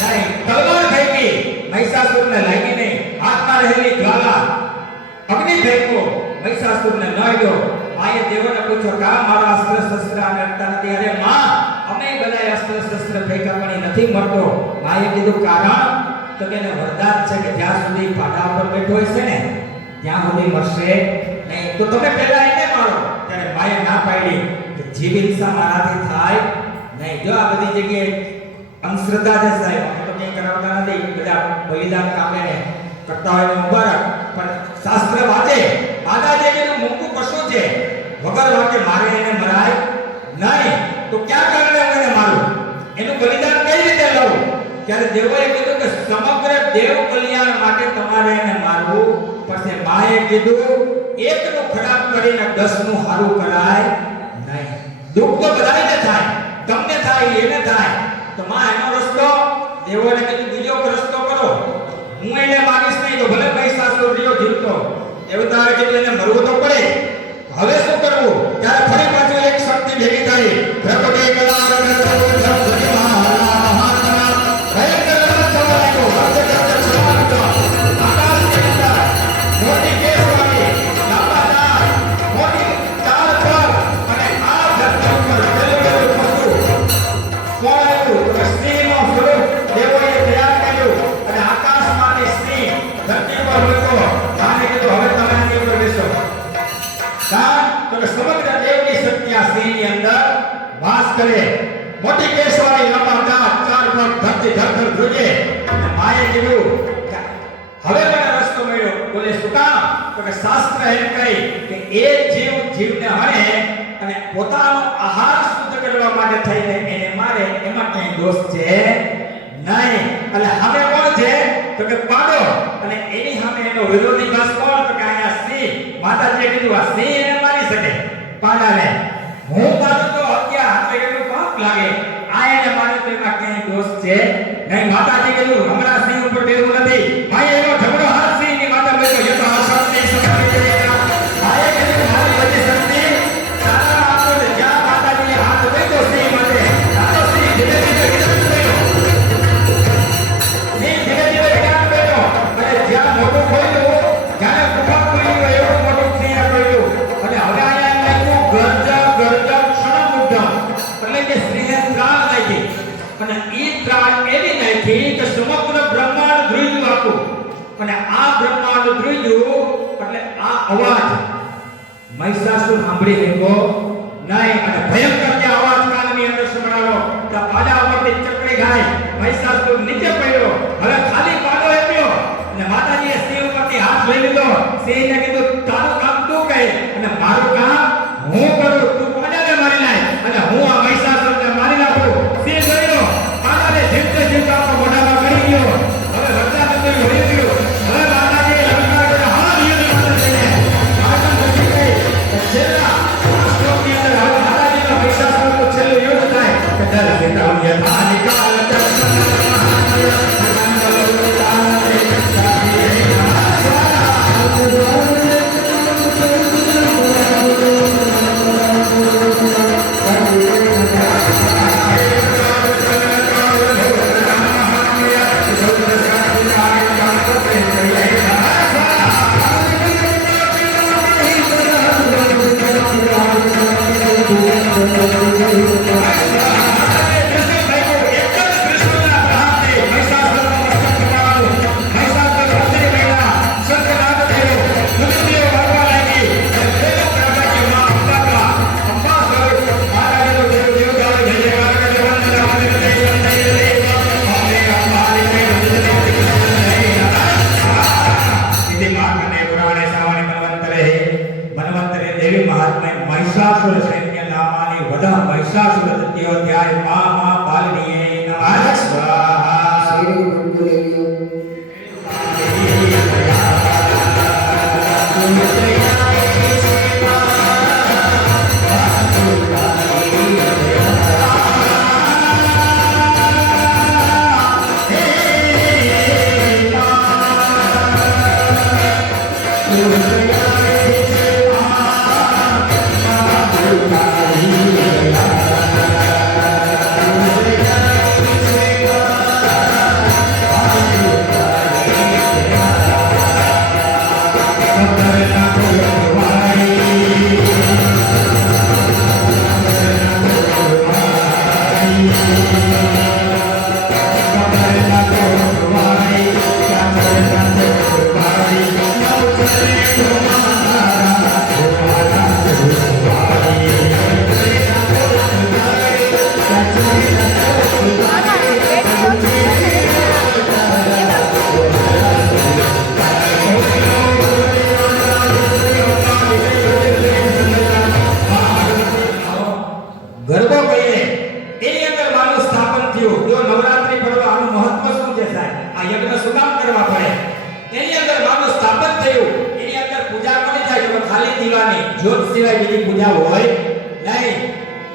નહીં, તલવાર ફેંકી. મહિષાસુરને લાગી નહીં. હાથમાં રહેલી જ્વાલા અગ્નિ ફેંક્યો. મહિષાસુરને ન ગયો. માએ દેવોને પૂછ્યું, કા મારા અસ્ત્ર શસ્ત્ર આને અડતા નથી? અરે માં, અમે બધાએ અસ્ત્ર શસ્ત્ર ફેંક્યા પણ એ નથી મળતો. માએ કીધું, કારણ તો કે એને વરદાન છે કે જ્યાં સુધી પાટા ઉપર બેઠો હોય છે ને ત્યાં સુધી મરશે નહીં. તો તમે પહેલા એને મારો. ત્યારે માએ ના પાડી કે જીવ હિંસા મારાથી થાય નહીં. જો આ બધી જગ્યાએ અંધશ્રદ્ધા છે સાહેબ, અમે તો કંઈ કરાવતા નથી. બધા બલિદાન કામે ને કરતા હોય ને મુબારક, પણ શાસ્ત્ર વાંચે. માતાજીએ કીધું, મૂકું કશું છે વગર વાંકે મારે એને મરાય નહીં. તો ક્યાં કારણે હું એને મારું? એનું બલિદાન કઈ રીતે લઉં? ત્યારે દેવોએ કીધું કે સમગ્ર દેવ કલ્યાણ માટે તમારે એને મારવું પડશે. માએ કીધું, એકનું ખરાબ કરીને 10નું સારું કરાય નહીં. દુઃખ તો બધાને થાય, તમને થાય, એને થાય. તો માં એનો રસ્તો, દેવોને કીધું બીજો રસ્તો કરો. હું એને મારીશ નહીં તો ભલે મહિષાસુર રહ્યો જીવતો. દેવતાએ કીધું એને મરવું તો પડે. હવે શું કરવું? ત્યારે ફરી પાછું એક શક્તિ ભેગી થઈ. પ્રકટે કલા સમગ્ર દેવની શક્તિ આ સિંહની અંદર વાસ કરે. મોટી કેસવાળી લાંબા દાંત, ચાર પગ, ધરતી ધરધર ધ્રુજે. અને માએ કીધું, હવે મને રસ્તો મળ્યો. બોલે શું કામ? તો કે શાસ્ત્ર એમ કહે કે એ જીવ જીવને હણે અને પોતાનો આહાર શુદ્ધ કરવા માટે થઈને એને મારે, એમાં કઈ દોષ છે નહીં. એટલે હવે કોણ છે? તો કે પાડો. અને એની સામે એનો વિરોધી ભાસ કોણ? તો કે અહીંયા સિંહ. માતાજીએ કીધું, આ સિંહ એને મારી શકે પાડાને. હું મારું તો હત્યા એટલે કેટલું પાપ લાગે. આ એને મારે તો એમાં કઈ દોષ છે નહીં. માતાજી કીધું, હમણાં સિંહ ઉપર બેવું નથી. ભાઈ એનો ઝઘડો હાથ સિંહની માતા બેઠો યતો અશાંતિ સમાધિ ભાઈ કીધું, મારી બધી શક્તિ તારા આપો ને. જ્યાં માતાજીએ હાથ બેઠો સિંહ માટે, આ તો સિંહ ધીમે ધીમે વિનાશ થયો. સિંહ ધીમે ધીમે વિનાશ થયો. અને જ્યાં મોટું ખોલ્યું, જ્યારે ગુફા ખોલી હોય એવું મોટું સિંહ ખોલ્યું. અને હવે અહીંયા એમ લખ્યું, ગર્જ ક્ષણમુગ્ધમ. એટલે કે સિંહે ત્રાણ નાખી. અને ઈ ત્રાણ એવી નાખી કે સમગ્ર બ્રહ્માંડ ધ્રુજ્યું આખું. અને આ બ્રહ્માંડ ધ્રુજ્યું એટલે આ અવાજ મહિષાસુર સાંભળી લેવો નહીં. અને ભયંકર જે અવાજ કાનની અંદર સંભળાયો, તો પાડા ઉપરથી ચકડી ગાય. મહિષાસુર નીચે પડ્યો. હવે ખાલી પાડો આપ્યો અને માતાજીએ સિંહ ઉપરથી હાથ લઈ લીધો. સિંહને કીધું, તારું કામ તું કહે અને મારું કામ હું કરું. તું પાડાને મારી નાખ અને હું આ મહિષાસુરને મારી નાખું. સિંહ જોયો પાડાને જીવતે यथानिकाल महिषासुर सैन्य नामानि वदा महिषासुर दत्योध्याय मा पालनीये नमः स्वाहा श्री गुरुदेव ગરબો કહીએ એની અંદર માનું સ્થાપન થયું. જો નવરાત્રી પર્વ આનું મહત્વ શું છે સાહેબ? આ યજ્ઞ શું કામ કરવા પડે? એની અંદર માનું સ્થાપન થયું. એની અંદર પૂજા કોની થાય? તો ખાલી દીવાની જ્યોત સિવાય બીજી પૂજા હોય નહીં.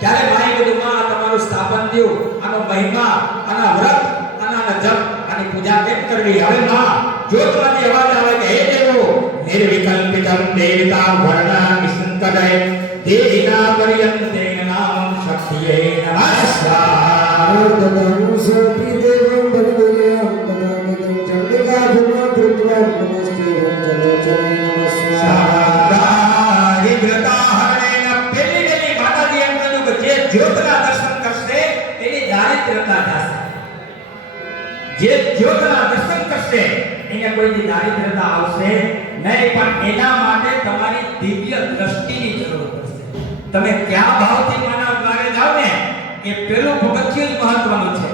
ત્યારે માઈ બધું માં તમારું સ્થાપન થયું. આનો મહિમા, આના વ્રત, આના જપ, આની પૂજા કેમ કરવી? હવે માં જ્યોતમાંથી અવાજ આવે કે હે દેવો નિર્વિકલ્પિતમ દેવતા વર્ણા વિસંકદય દેહિના પર્યંતે નામં શક્તિયે નમઃ સ્વાહા તદં સોપી દેવં બલિદેયં તદામિદં ચંડિકા ધર્મ કૃત્વા નમસ્તે ચલો ચલો નમઃ સ્વાહા દારિદ્રતા પેલી માતાજી એમ કહ્યું કે જે જ્યોતના દર્શન કરશે એની દારિદ્રતા જશે. જે જ્યોતના દર્શન કરશે એને કોઈની દારિદ્રતા આવશે નહીં. પણ એના માટે તમારી દિવ્ય દ્રષ્ટિની જરૂર પડશે. તમે ક્યાં ભાવથી માનવ દ્વારે જાવ ને એ પેલું પગથિયું જ મહત્વનું છે.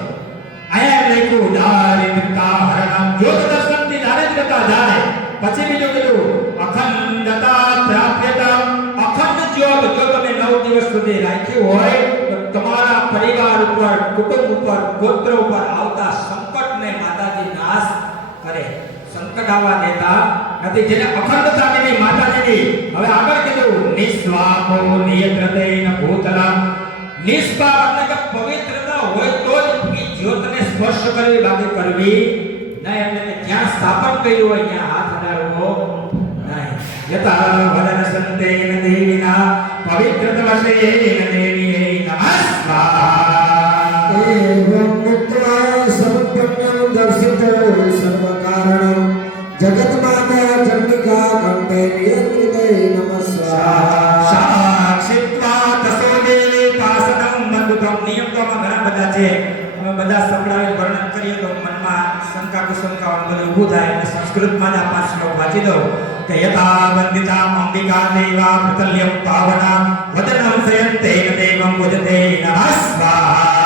આયા લખ્યું દારિદ્રતા હરણમ. જ્યોત દર્શનથી દારિદ્રતા જાય. પછી બીજું કીધું અખંડતા પ્રાપ્યતા. અખંડ જ્યોત જો તમે 9 દિવસ સુધી રાખ્યું હોય તો તમારા પરિવાર ઉપર, કુટુંબ ઉપર, ગોત્ર ઉપર આવતા સંકટને માતાજી નાશ કરે. સંકટ આવવા દેતા નથી. જેને અખંડતા કીધી માતાજીની. હવે આગળ કીધું નિસ્વાપો નિયત્રતેન ભૂતલા. નિષ્પાપ એટલે કે પવિત્રતા હોય તો જ એ જ્યોતને સ્પર્શ કરવી, બાકી કરવી નહીં. એટલે કે જ્યાં સ્થાપન કર્યું હોય ત્યાં હાથ અડાડવો નહીં. યતા વદન સંતેન દેવીના પવિત્રતવશેન દેવીએ નમઃ સ્વાહા એવં મુક્ત્વા સર્વપન્યં દર્શિતો સર્વકારણં જગન્માતા ચંડિકા કંઠે નિયંત્રિતે નમઃ સ્વાહા સાક્ષિત્વા તસો દેવી પાસદં બંધુકં. નિયમ તો આમાં ઘણા બધા છે. અમે બધા સંભળાવી વર્ણન કરીએ તો મનમાં શંકા કુશંકાઓ બધું ઊભું થાય. અને સંસ્કૃતમાં જ આ 5 શ્લોક વાંચી દઉં કે યથા વંદિતા અંબિકા દેવા પ્રતલ્યં પાવના વદનં સયંતેન દેવં વદતે નમઃ સ્વાહા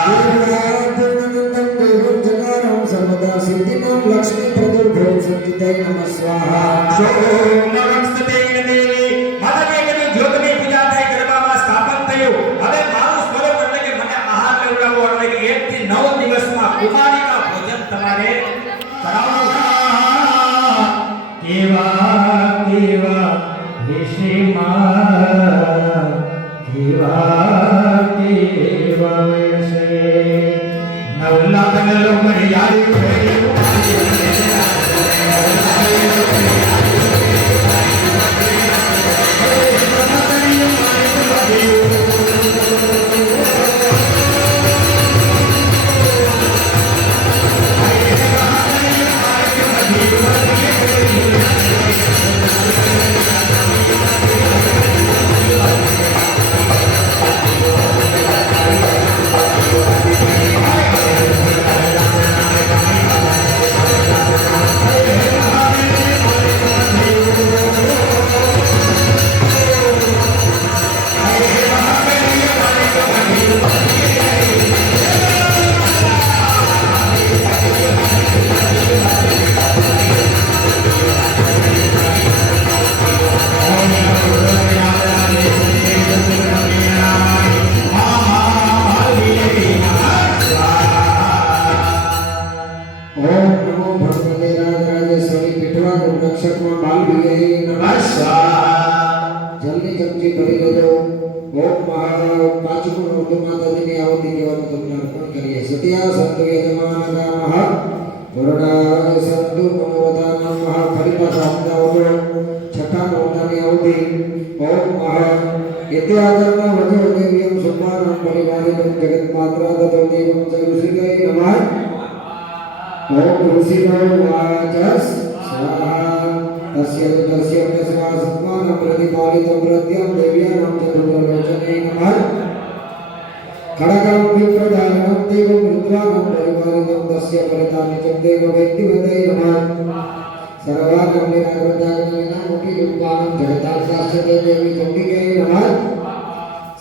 સર્વદા સિદ્ધિમં લક્ષ્મી પ્રદુર્ભવ સંચિતે નમઃ સ્વાહા સોમરક્ષતેન દેવી. માતાજીએ કીધું જ્યોતની પૂજા થઈ, ગરબામાં સ્થાપન થયું. હવે મારું સ્વરૂપ એટલે કે મને આહાર લેવડાવવો, એટલે કે 1 થી 9 દિવસમાં કુમારિકા ભોજન તમારે કરાવવું. કેવા કેવા ઋષિમાં કેવા કેવા વિષય ओम नमो भगवते राजराजेश्वरी पीठवा रक्षकમાં બાલવીએ નમસ્કાર જલ્દી ચમચી ભરી લેજો ઓમ મહા પાંચમું નોંધ માતાજીની આરતી કહેવાનું તમને અર્પણ કરીએ સત્યા સંતો યજમાનકા મહા વરડા સંતો મનોવતાના મહા ફરી પાછા આપતા હોજો છઠ્ઠા નોંધાની આરતી ઓમ મહા ઇત્યાગરના વજો દેવીયમ સુપાનમ પરિવારિકમ જગત માત્રા તતો દેવમ ચરુષિકે નમઃ ओम ऋषिनो वाचस् स्वाहा तस्य तस्मा सत्मानं प्रतिपालितं प्रत्यं देव्यानां चतुर्लोचने नमः खड्गं विप्रदानं देवं रुद्रानं परिपालितं तस्य परितानि च देववैद्यवते नमः सर्वानं निराकृतागमनं मुखिरूपानं जगदाशास्त्रते देवी चण्डिके नमः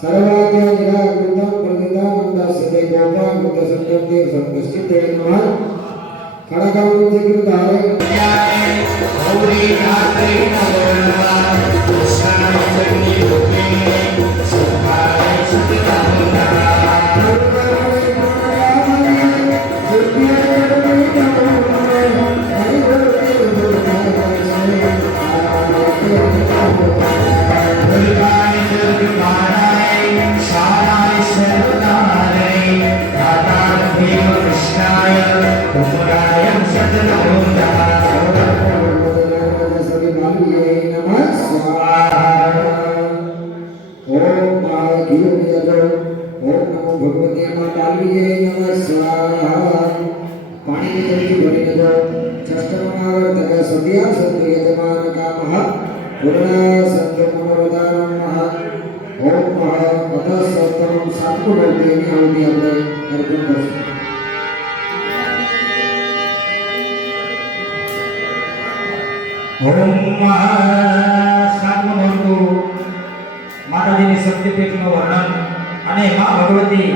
सर्वाद्य निराकृतं प्रतिदानं दास्यते गोपामुक्तसंगते संगस्थिते नमः खड़गं विकृताय गौरी रात्रि नवोर्वा कृष्णाय चण्डी रूपिणे सुखाय सतितमुना માતાજીની શક્તિપીઠનું વર્ણન અને માં ભગવતી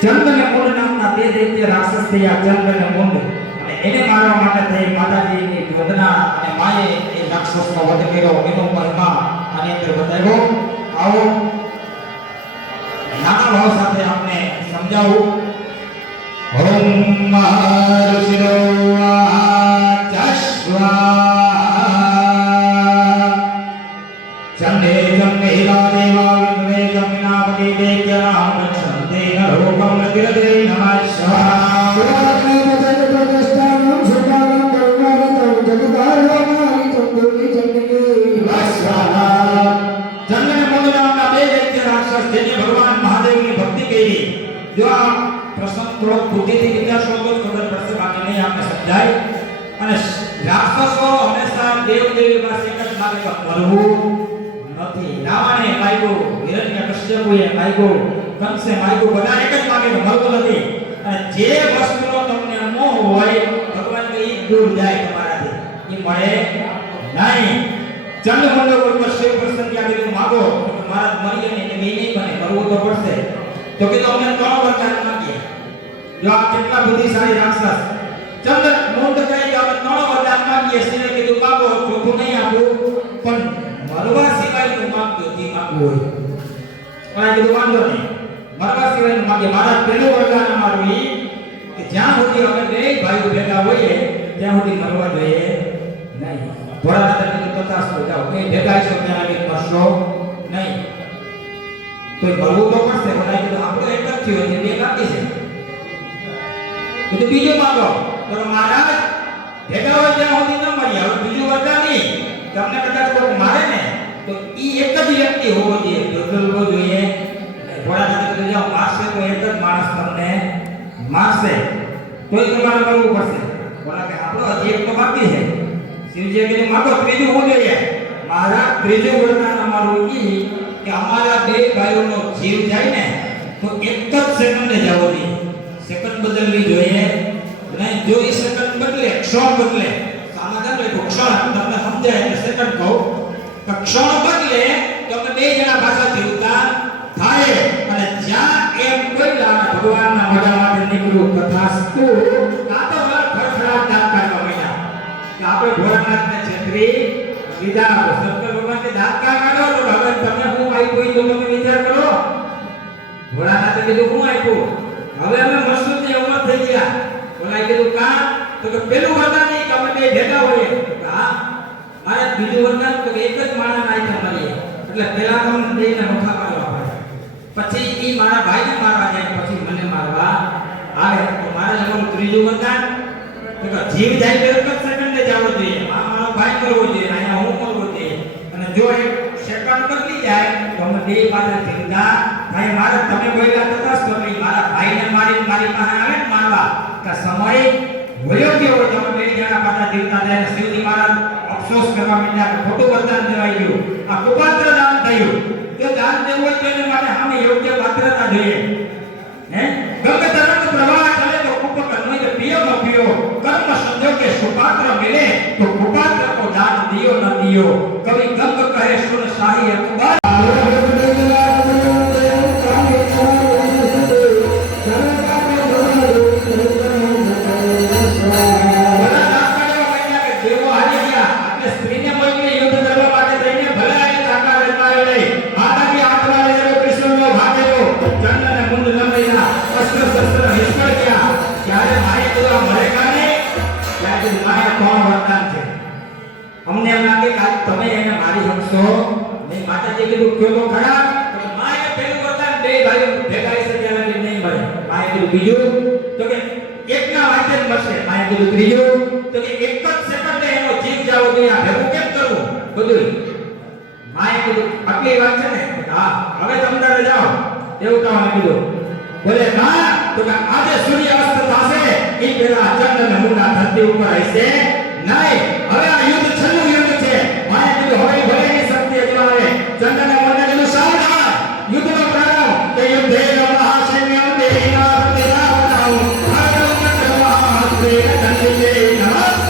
ચંદ્ર અને મૂળ નામના બે દૈત્ય રાક્ષસ થયા ચંદ્ર અને મૂળ અને એને મારવા માટે થઈ માતાજીની વંદના અને માએ એ રાક્ષસનો વધ કર્યો એનો મહિમા આની અંદર બતાવ્યો. આવો નાના ભાવ સાથે આપણે સમજાવું. ઓમ મહાઋષિનો चंडे चंडे देवा विद्वे जमिनापति देव्यानां रक्षन्ते नरोकं नतिरते नमः शिवाय प्रतिष्ठानं सुखानं करुणारतं जगदारवामानितं दुर्गे चंडिके स्वाहा. चंद्र मूल नामના બે દૈત્ય રાક્ષસ જેને ભગવાન મહાદેવની ભક્તિ કરી. જો આ પ્રસંગ થોડો બુદ્ધિથી વિચારશો તો ખબર પડશે, બાકી નહીં આપણે સમજાય. અને રાક્ષસો હંમેશા દેવ દેવી પાસે એક જ માગે કે મરવું નથી. રાવણે માગ્યું, હિરણ્યકશ્યપુએ માગ્યું, કંસે માગ્યું, બધા એક જ માગે કે મરવું નથી. અને જે વસ્તુનો તમને મોહ હોય ભગવાન કે ઈ દૂર જાય તમારાથી, ઈ મળે નહીં. ચંદ્રમંડળ ઉપર શિવ પ્રસન્ન ક્યાં કીધું માગો તો મહારાજ મરીએ ને એટલે નહીં બને, મરવું તો પડશે. તો કીધું અમે 3 વરદાન માંગીએ. જો આ કેટલા બુદ્ધિશાળી રાક્ષસ. ચંદ્ર મૂંડ કહે કે અમે 3 વરદાન માંગીએ. શિવે કીધું માગો, ચોખ્ખું નહીં આપું પણ મરવા સિવાયનું માંગજો, જે માંગવું હોય. પણ કીધું વાંધો નહીં, મરવા સિવાયનું માંગીએ. મારા પહેલું વરદાન અમારું ઈ કે જ્યાં સુધી અમે બે ભાઈઓ ભેગા હોઈએ ત્યાં સુધી મરવા જોઈએ નહીં. ભોળાનાથે કીધું તથાસ્તુ, જાઓ બે ભેગા છો ત્યાં આવી મરશો નહીં. તો મરવું તો પડશે. ભોળાએ કીધું આપણો એક જ થયો છે, બે બાકી છે. કીધું બીજું માંગો. તો મહારાજ ભેગા હોય ત્યાં સુધી ન મળી હવે બીજું વરદાન નહીં. તમને કદાચ કોઈ મારે ને તો ઈ એક જ વ્યક્તિ હોવો જોઈએ, બદલવો જોઈએ. ભોળાનાથે કીધું જાઓ મારશે તો એક જ માણસ તમને મારશે તોય તમારે કરવું પડશે. બોલા કે આપણો હજી એક તો બાકી છે. શિવજીએ કીધું માંગો ત્રીજું હું જોઈએ. મહારાજ ત્રીજું વરદાન અમારું ઈ કે અમારા બે ભાઈઓનો જીવ જાય ને તો એક જ સેકન્ડે જવો જોઈએ. સેકન્ડ બદલવી જોઈએ નહીં. જો એ સેકન્ડ બદલે ક્ષણ બદલે સામાન્ય લખો ક્ષણ તમને સમજાય એટલે સેકન્ડ કહું તો ક્ષણ બદલે તો અમે બે જણા પાછા જીવતા થાય. અને જ્યાં એમ કોઈ લાના ભગવાનના મજા માટે નીકળ્યું કથાસ્તુ આ તો ખડખડાટ દાંત કાઢવા માંડ્યા કે આપણે ભોળાનાથને છેતરી લીધા. શંકર ભગવાન કે દાંત કાઢો તો હવે તમે હું આપ્યું તો તમે વિચાર કરો. ભોળાનાથે કીધું હું આપ્યું હવે અમે મસૂદની ઉંમર થઈ ગયા. બોલાઈ કીધું કા તો કે પેલું વરદાન નહીં કે અમે બે ભેગા હોઈએ. હા મારે બીજું વરદાન તો એક જ માણસ આઈટમ મળીએ એટલે પેલા તો મને દેઈને નોખા મારવા પડે પછી ઈ મારા ભાઈને મારવા જાય પછી મને મારવા આવે. તો મારે જવાનું ત્રીજું વરદાન તો કે જીવ જાય તો એક જ સેકન્ડે જવો જોઈએ. આ મારો ભાઈ કરવો જોઈએ અહીંયા હું કરવો જોઈએ. અને જો એક સેકન્ડ બદલી જાય તો અમે બે પાસે ચિંતા થાય. મારે તમે બોલ્યા તપાસ તો મારા ભાઈને મારી મારી પાસે આવે ને મારવા કે સમય વયો ગયો તમે બે જણા પાછા જીવતા જાય. શિવજી મહારાજ અફસોસ કરવા માંડ્યા કે ખોટું વરદાન દેવાઈ ગયું. આ કુપાત્ર દાન થયું. તે દાન દેવું હોય તો એને માટે સામે યોગ્ય પાત્રતા જોઈએ. હે ગંગ તરંગ પ્રવાહ ચલે તો કુપક નહીં તો પિયો ન પિયો કર્મ સંજોગે સુપાત્ર મિલે તો કુપાત્ર કો દાન દિયો ન દિયો. કવિ ગંગ કહે સુન શાહી અકબર અમને એમ લાગે કે તમે એને મારી શકશો નહીં. માતાજી કીધું કયો તો ખરા તો માએ પેલું વરદાન બે ભાઈઓ ભેગા આવી શક્યા નથી નહીં મળે. માએ કીધું બીજું તો કે એકના વાક્ય જ મળશે. માએ કીધું ત્રીજું તો કે એક જ સેકન્ડે એનો જીવ જાવો જોઈએ. આ ભેગું કેમ કરવું બધું. માએ કીધું આટલી વાત છે ને હા હવે તમે જાઓ એવું કહેવાનું કીધું. બોલે ના તો કે આજે સૂર્યાસ્ત થશે એ પેલા ચંદ્ર ને મુંડા ધરતી ઉપર હશે નહીં. હવે આ યુદ્ધ છેલ્લું યુદ્ધ છે. માએ કીધું હવે ભલે ની શક્તિ અજમાવે. ચંદ્ર ને મુંડા કીધું સાવધાન યુદ્ધનો પ્રારંભ કે યુદ્ધે મહાસૈન્યમ દેહિના પ્રતિરાવતાઉ હરમ મહાસ્તે દંડિતે નમસ્કાર.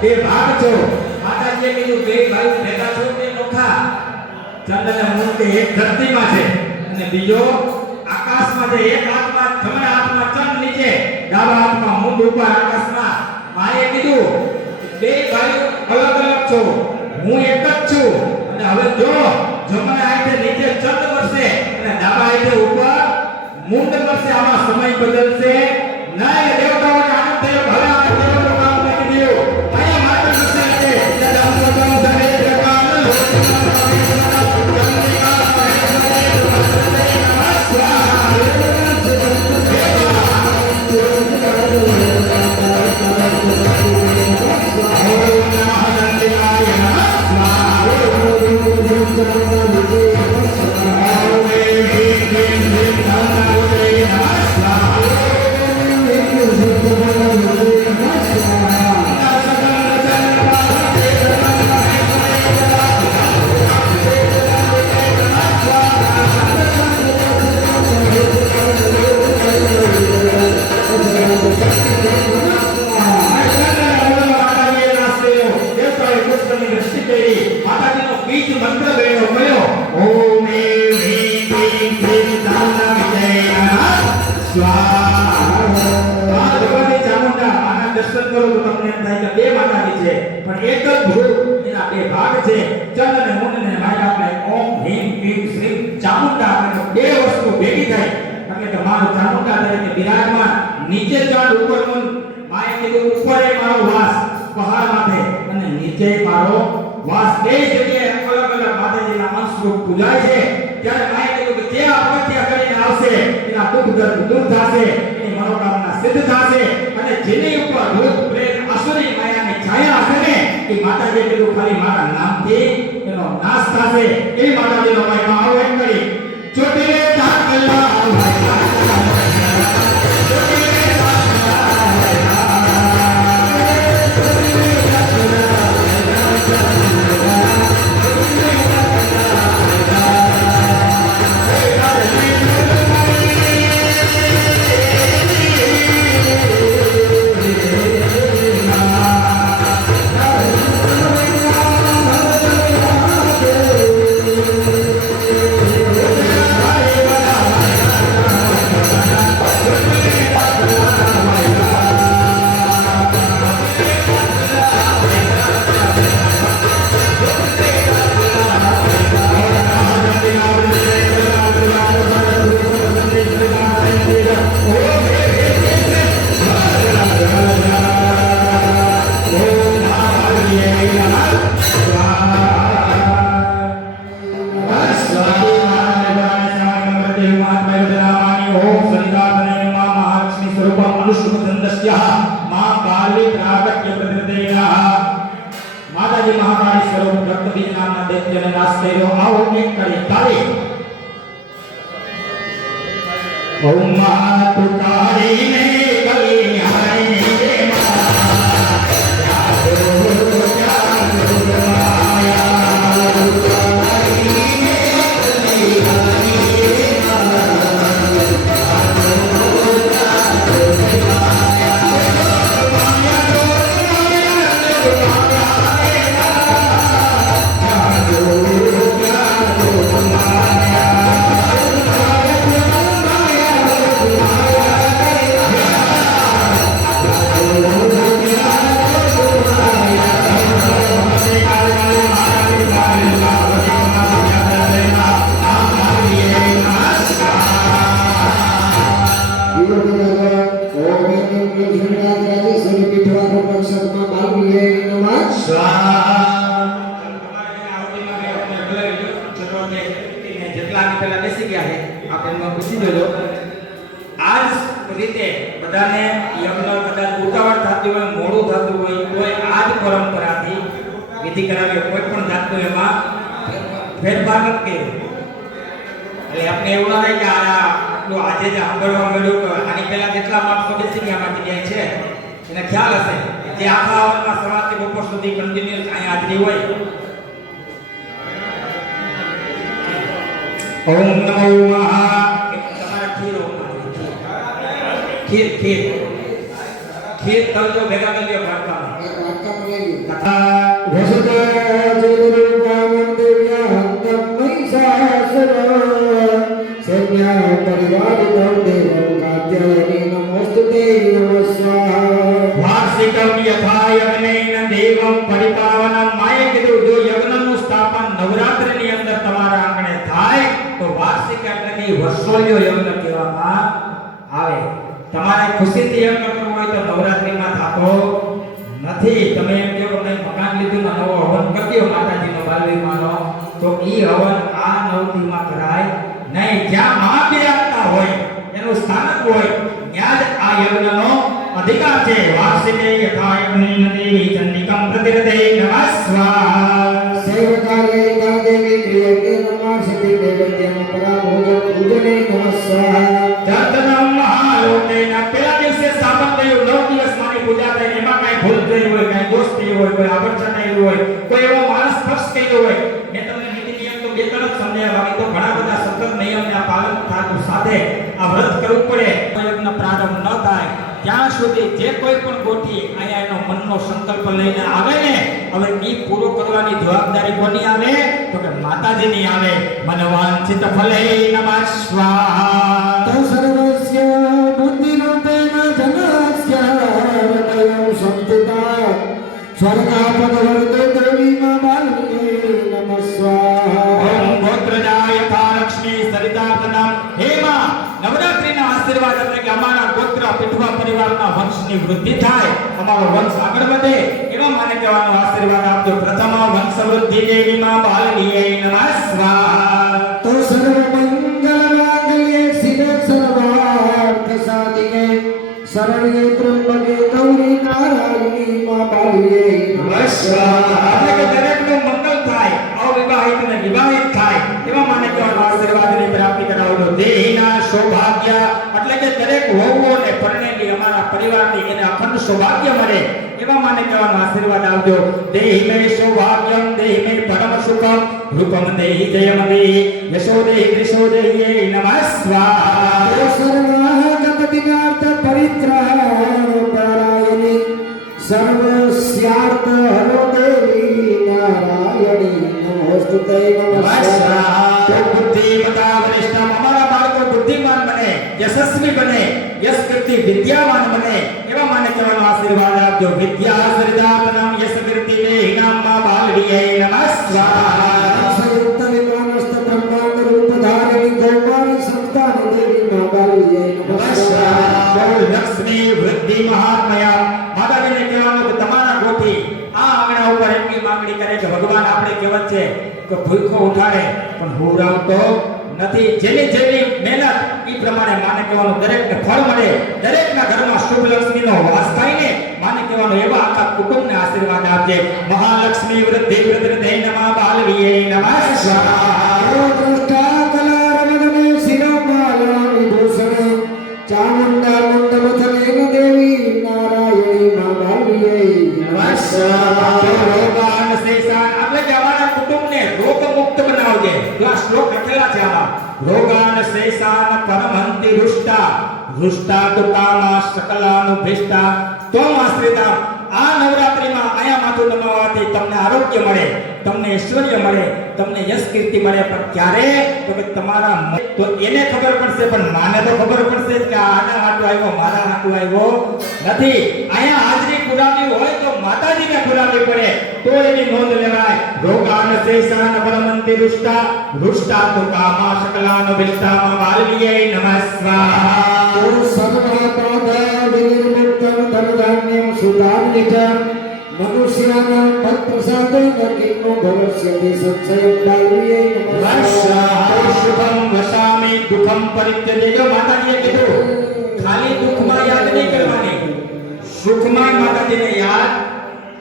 બે ભાગ છો. માતાજીએ કીધું બે ભાઈ ભેગા છો તે નોખા ચંદ્ર અને મૂન તે એક ધરતીમાં છે અને બીજો આકાશમાં છે. એક હાથમાં જમણા હાથમાં ચંદ્ર નીચે, ડાબા હાથમાં મૂન ઉપર આકાશમાં. માએ કીધું બે ભાઈઓ અલગ અલગ છો, હું એક જ છું. અને હવે જો જમણા હાથે નીચે ચંદ્ર વરસે અને ડાબા હાથે ઉપર મૂન વરસે, આમાં સમય બદલશે નહીં. દેવતાઓને આનંદ થયો. હવે આ દેવતાઓ કામ કરી દીધું. અહીંયા માટે વરસે છે દાદા સદમ સરે પ્રકામ દર્શન કરો તો તમને એમ થાય કે બે માતાજી છે, પણ એક જ ભૂત. એના બે ભાગ છે, ચંદ્ર અને મૂન. ને માયા આપણે ઓમ હ્રીમ ક્લીમ શ્રીમ ચામુંડા, એટલે બે વસ્તુ ભેગી થાય એટલે કે મારું ચામુંડા તરીકે બિરાજમાન. નીચે ચાંદ ઉપર મૂન. માએ કીધું ઉપર એ મારો વાસ પહાડ માથે અને નીચે મારો વાસ. બે જગ્યાએ અલગ અલગ માતાજીના અંશ રૂપ પૂજાય છે. ત્યારે માએ કીધું કે જે આ પગથિયા કરીને આવશે એના દુઃખ દર્દ દૂર થશે, એની મનોકામના સિદ્ધ થશે. અને જેની ઉપર ભૂત પ્રેત આસુરી માયાની છાયા હશે ને, એ માતાજી કીધું ખાલી મારા નામથી એનો નાશ થશે. એ માતાજીનો મહિમા આવો એમ કરી ચોટીલે ઢાકલા માતાજી મહાકાળી સ્વરૂપ રક્તબીજ નામના દૈત્યને નાશ કર્યો. આવો એક કરી તાળી. ઓમ માતુકારીને કલી હાય રે બધાને યજ્ઞ કદાચ ઉતાવળ થતી હોય, મોડું થતું હોય, કોઈ આ જ પરંપરાથી વિધિ કરાવે. કોઈ પણ જાતનું એમાં ફેરફાર નથી. એટલે આપણે એવું ના થાય કે આટલું આજે જે સાંભળવા મળ્યું કે આની પહેલા કેટલા માણસો બેસી ગયા આમાં જગ્યાએ છે, એને ખ્યાલ હશે જે આખા આવરમાં સવારથી બપોર સુધી કન્ટિન્યુઅસ અહીંયા હાજરી હોય. ઓમ નમો મહા તમારા ખીર ખીર કરજો, ભેગા કરજો વાર્તામાં. કથા યજ્ઞની વર્ષોલ્યો યજ્ઞ કહેવામાં આવે. તમારે ખુશીથી યજ્ઞ કરવો હોય તો નવરાત્રિમાં થતો નથી. તમે એમ કહો કે નહીં મકાન લીધું ને નવો હવન કરી દો માતાજીનો બાલવીમાનો, તો ઈ હવન આ નવતીમાં કરાય નહીં. જ્યાં મા બિરાજતા હોય એનું સ્થાનક હોય ત્યાં જ આ યજ્ઞનો અધિકાર છે. વાર્ષિકે યથા યજ્ઞી નદી ચંડિકમ પ્રતિરતે નમસ્વા સેવકાલે તા દેવી ક્રિયતે નમઃ સતી દેવત્યમ પરાભોજ પૂજને નમસ્કાર. જતનમ મહાલોકેના પેલા દિવસે સ્થાપન થયું. 9 દિવસ માની પૂજા થઈ. એમાં કાંઈ ભૂલ થઈ હોય, કાંઈ દોષ થયો હોય, કોઈ આભર્ષણ થયું હોય, કોઈ એવો માણસ સ્પર્શ કર્યો હોય, મેં તમને નીતિ નિયમ તો બે તરફ સમજાવ્યા. બાકી તો ઘણા બધા સતત નિયમના પાલન થતું સાથે આ વ્રત કરવું પડે. યજ્ઞ પ્રારંભ ન થાય ત્યાં સુધી જે કોઈ પણ ગોઠી અહીંયા એનો મનનો સંકલ્પ લઈને આવે ને, હવે ઈ પૂરો કરવાની જવાબદારી કોની આવે? તો કે માતાજીની આવે. મનવાંછિત ફલે નમઃ સ્વાહા. તો સર્વસ્ય બુદ્ધિરૂપેણ જનસ્ય હૃદયં સંસ્થિતા સ્વર્ગાપદવર્તે દેવી મા બાલવીએ નમઃ સ્વાહા. ઓમ ગોત્રજાય યથા લક્ષ્મી સરિતાર્થનામ. હે માં, નવરાત્રિના આશીર્વાદ એટલે કે અમારા ગોત્ર પીઠવા પરિવારના વંશની વૃદ્ધિ થાય, અમારો વંશ આગળ વધે એવા માને કહેવાનો આશીર્વાદ આપજો. પ્રથમ વંશ વૃદ્ધિ દેવી મા બાલવીએ નમઃ સ્વાહા. તો સર્વમંગલ માંગલ્યે શિવે સર્વાર્થ સાધિકે શરણ્યે ત્ર્યંબકે ગૌરી નારાયણી મા બાલવીએ નમઃ સ્વાહા. એટલે કે દરેકનું મંગલ થાય, અવિવાહિત ને વિવાહિત થાય એવા માને કહેવાનો આશીર્વાદની પ્રાપ્તિ કરાવજો. દેહીના સૌભાગ્ય એટલે કે દરેક વહુઓને પરણેલી અમારા પરિવારની એને અખંડ સૌભાગ્ય મળે એવા માને કહેવાનો આશીર્વાદ આપજો. દેહી મે સૌભાગ્યમ દેહી મે પરમ સુખમ રૂપમ દેહી જયમ દેહી યશો દેહી ત્રિશો દેહી નમઃ સ્વાહા. તો સર્વાગતદિનાર્થ પરિત્રાણપરાયણી સર્વસ્યાર્થ હરો દેવી નારાયણી નમોસ્તુતે નમઃ સ્વાહા. તો બુદ્ધિમતા વરિષ્ઠમ અમારા બાળકો બુદ્ધિમાન બને, યશસ્વી બને, યશ કીર્તિ વિદ્યાવાન બને એવા માને કહેવાનો આશીર્વાદ આપજો. વિદ્યા સરિદાતનમ યશ કીર્તિ દેહિનામ મા બાલવીએ નમઃ સ્વાહા. સંયુક્ત વિમાનસ્થ બ્રહ્માંડ રૂપ ધારિણી ગૌમારી સંતાન દેવી મા બાલવીએ નમઃ સ્વાહા. લક્ષ્મી વૃદ્ધિ મહાત્મયા. માતાજીને કહેવાનું કે તમારા ગોઠી આ આંગણા ઉપર એટલી માંગણી કરે કે ભગવાન આપણે કહેવત છે કે ભૂખો ઉઠાડે પણ હુરાવતો નથી. જેની જેની મહેનત એ પ્રમાણે માને કહેવાનું દરેકને ફળ મળે, દરેકના ઘરમાં શુભ લક્ષ્મીનો વાસ થાય ને માને કહેવાનું એવા આખા કુટુંબને આશીર્વાદ આપજે. મહાલક્ષ્મી વૃદ્ધિ વૃદ્ધિ નમઃ બાલવીએ નમઃ સ્વાહા. દૃષ્ટા કલારવદને શિરોમાલા વિભૂષણે ચામુંડા મુંડમથલેન દેવી નારાયણી મા બાલવીએ નમઃ સ્વાહા. રોગાન શેષાન એટલે કે અમારા કુટુંબને રોગ મુક્ત બનાવજે. આ શ્લોક લખેલા છે આમાં. રોગાન શેષાન પરમહંતિ રુષ્ટા રુષ્ટા તો કામા સકલાનુભિષ્ટા તોમાશ્રિતા. આ નવરાત્રિમાં આયા માથું નમાવવાથી તમને આરોગ્ય મળે, તમને ઐશ્વર્ય મળે, તમને યશ કીર્તિ મળે. પણ ક્યારે? તો કે તમારા તો એને ખબર પડશે, પણ માને તો ખબર પડશે કે આના હાટું આવ્યો, મારા હાટું આવ્યો નથી. આયા હાજરી પુરાવી હોય તો માતાજીને પુરાવી પડે તો એની નોંધ લેવાય. રોગાન શેષાન પરમંતિ રુષ્ટા રુષ્ટા તો કામા સકલાનુભિષ્ટા મા બાલવીએ નમઃ સ્વાહા. તો સર્વપાદા વિનિર્મુક્તં ધનધાન્યં સુધાન્વિતં મનુષ્યાનાં પત્પ્રસાદેન કિન્નો ભવસ્યતિ સંશયં બાલવીએ નમઃ સ્વાહા. શુભમ વસામિ દુઃખમ પરિત્યજ્ય. માતાજીએ કીધું ખાલી દુઃખમાં યાદ નહીં કરવાની, સુખમાં માતાજીને યાદ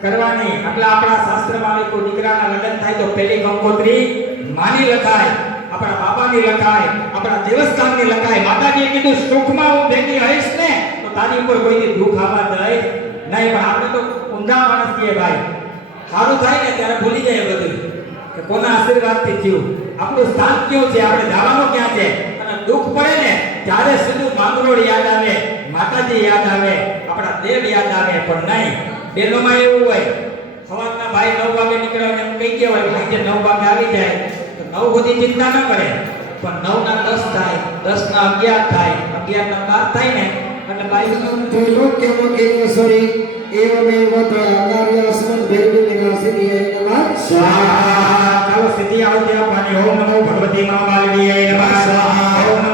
કરવાની. એટલે આપણા શાસ્ત્રમાં કોઈ દીકરાના લગ્ન થાય તો પહેલી કંકોત્રી માની લખાય, આપણા બાપાની લખાય, આપણા દેવસ્થાનની લખાય. માતાજીએ કીધું સુખમાં હું ભેગી હઈશ ને તો તારી ઉપર કોઈની દુઃખ આવવા દઈશ નહીં. પણ આપણે તો ઊંધા માણસ છીએ ભાઈ. સારું થાય ને ત્યારે ભૂલી જાય બધું કે કોના આશીર્વાદથી થયું, આપણું સ્થાન ક્યાં છે, આપણે જવાનું ક્યાં છે. અને દુઃખ પડે ને ત્યારે સીધું માંગરોળ યાદ આવે, માતાજી યાદ આવે, આપણા દેવ યાદ આવે. પણ નહીં, બેનોમાં એવું હોય સવારના ભાઈ 9 વાગે નીકળે એમ કઈ કહેવાય ભાઈ જે 9 વાગે આવી જાય તો 9 સુધી ચિંતા ન કરે. પણ 9 ના 10 થાય, 10 ના 11 થાય, 11 ના 12 થાય ને એટલે ભાઈ ત્રિલોક્યમખિલેશ્વરી એવમેવ ત્રયાકાર્યાસન ભેદવિનાશિનીય નમઃ સ્વાહા. ચાલો સ્થિતિ આવતી આપવાની. ઓમ નમો ભગવતી મા બાલવીએ નમઃ સ્વાહા. ઓમ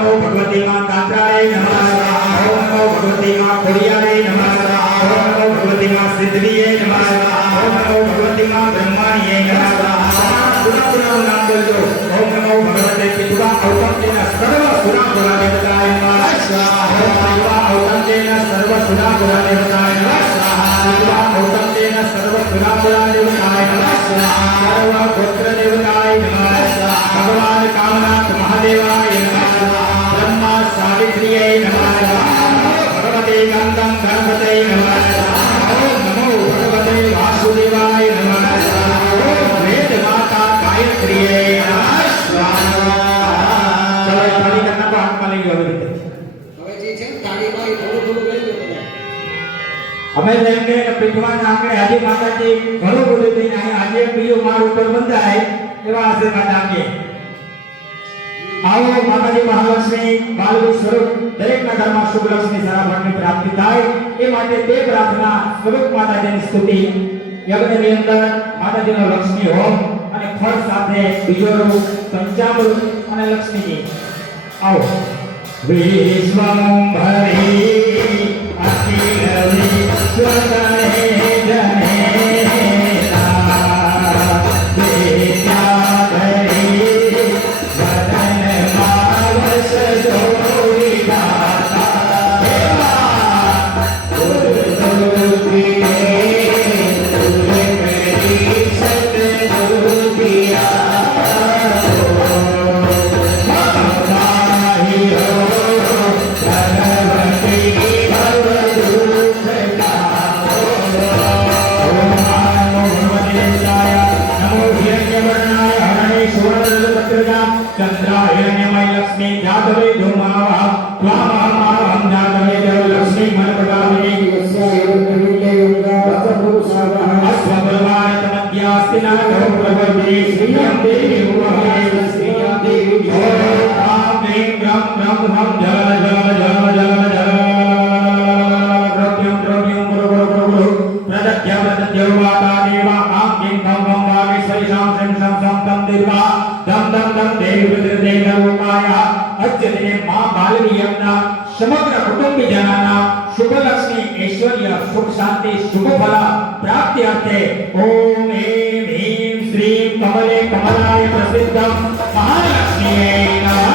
बोलो ओम नमो भगवते पितुवा औतम सर्व सुरा गुणा देवताय नमः स्वाहा पितुवा औतम सर्व सुरा गुणा देवताय नमः स्वाहा पितुवा औतम सर्व सुरा गुणा देवताय नमः स्वाहा सर्व गोत्र देवताय नमः स्वाहा भगवान कामनाथ महादेवाय नमः स्वाहा ब्रह्मा सावित्र्यै नमः स्वाहा भगवते गंगम गणपते नमः स्वाहा ओम नमो भगवते वासुदेवाय नमः स्वाहा ओम वेद माता गायत्रीयै नमः स्वाहा चलो थाली करना को हाथ में लेंगे હવે જે છે તાળીમાં એ થોડું થોડું લઈ લો તમે. અમે જેમ કે પીઠવાના આંગણે આજે માતાજી ઘણું બધું થઈને આજે બીજો માળ ઉપર બંધાય એવા આશીર્વાદ આપીએ. आओ माताजी महालक्ष्मी बालवी स्वरूप दरेकना घरमा शुभ लक्ष्मी सराभरनी प्राप्ति थाय ए માટે બે પ્રાર્થના સ્વરૂપ માતાજીની સ્તુતિ યજ્ઞની અંદર માતાજીનો લક્ષ્મી હોમ અને ફળ સાથે બીજો રૂપ પંચામૃત અને લક્ષ્મીજી. आओ વિશ્વંભરી અખિલ વિશ્વતને જનેતા વિદ્યાધરી चंद्रायण्यमय लक्ष्मी जातवे धूमावा त्वामहमाहं जातवे देव लक्ष्मी मनप्रदामिनी अस्वबलवानतमद्यास्तिनाथो प्रभवे श्रियं देवी उमहे श्रियं देवी ओम ह्रीं ग्रं ग्रं ह्रं जल जल जल जल जल द्रव्यं द्रव्यं गुरु गुरु गुरु गुरु प्रदद्य प्रदद्यो माता देवा आं किं थं वं वागेश्वरी शां शं शं सं तं देवा दम दम दम देव देव लोकाया अद्यदिने मां बालवी यज्ञ समग्र कुटुंबीजनाना शुभ लक्ष्मी ऐश्वर्य सुख शांति शुभ फल प्राप्ति अर्थे ओम ऐं ह्रीं श्रीं कमले कमलाय प्रसिद्धं महालक्ष्म्यै नमः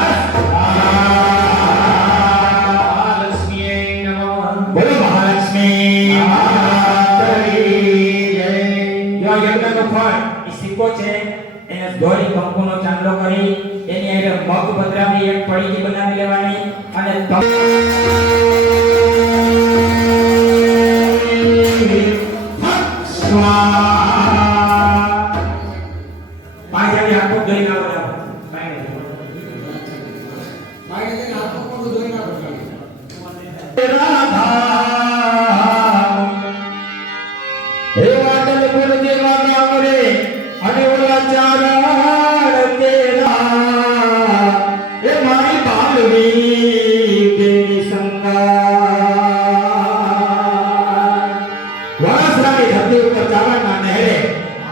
महालक्ष्म्यै नमः बोलो महालक्ष्मी मातरी जय. यो यज्ञનો ફળ ઈ સિક્કો છે એને દોરી કંકુનો ચાંદલો કરી એની આરે મગ પધરાવી એક પડીકી બનાવી લેવાની અને પાછળની હાથો ધોઈ નાખો મારે તેને હાથો કોણ ધોઈ નાખો. હે વાદળ પર જેવા ગામરે અને ઓલા ચારણ તેરા એ મારી બાલવી તેરી સંગા વાસરાની ધરતી ઉપર ચારણના નહેરે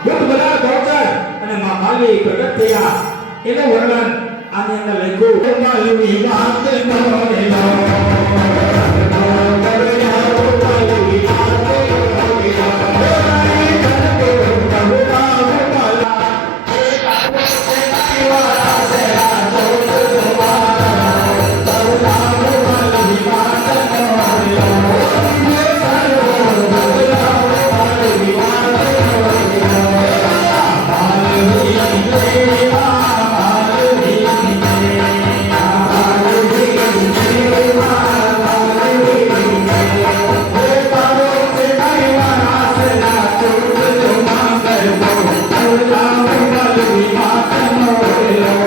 દુઃખ બધા ગોચર અને માં બાલવી પ્રગટ થયા એનું વર્ણન આની અંદર લખ્યું બાલવી વાત કરો લો Hallelujah.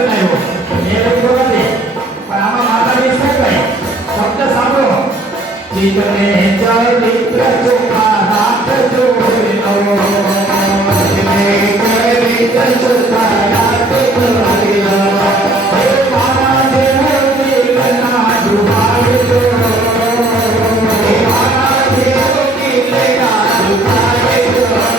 બનાવ્યો એ લખ્યો નથી પણ આમાં માતાજી શું કહે શબ્દ સાંભળો જીવને ચરિત્ર ચોખા રાત જોડેલો જીવને ચરિત્ર ચોખા રાત જોડેલો હે મારા જેવો દિલના ડુબાડ્યો હે મારા જેવો દિલના ડુબાડ્યો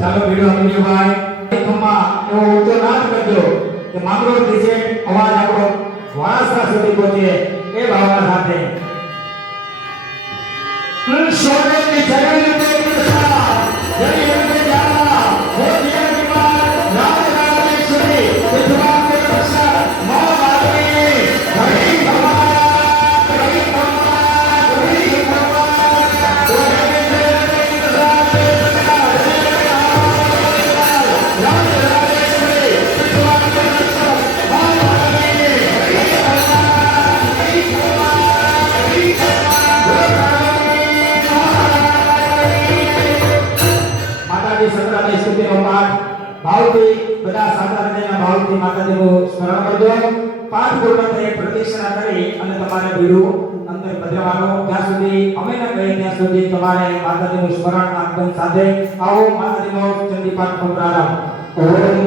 ચાલો વિડિયો વિડિયો ભાઈ ખમ્મા એવો ઊંચો નાદ કરજો કે માંગરો દિશે અવાજ આપણો વારસા સુધી પહોંચે એ ભાવના સાથે સોને ની જરૂર ને પ્રસા જય હે જાના હો દિયા વિમાન રામ રામેશ્વરી વિદ્વા કે પ્રસા મા મારી હરી ભાવથી બધા સાચા હૃદયના ભાવથી માતાજીનું સ્મરણ કરજો પાઠ પૂર્ણ થઈ પ્રદક્ષિણા કરી અને તમારે બીડું અંદર ભજવાનું જ્યાં સુધી અમે ન કહીએ ત્યાં સુધી તમારે માતાજીનું સ્મરણ આગમન સાથે આવો માતાજીનો ચંડી પાઠ નો પ્રારંભ ઓમ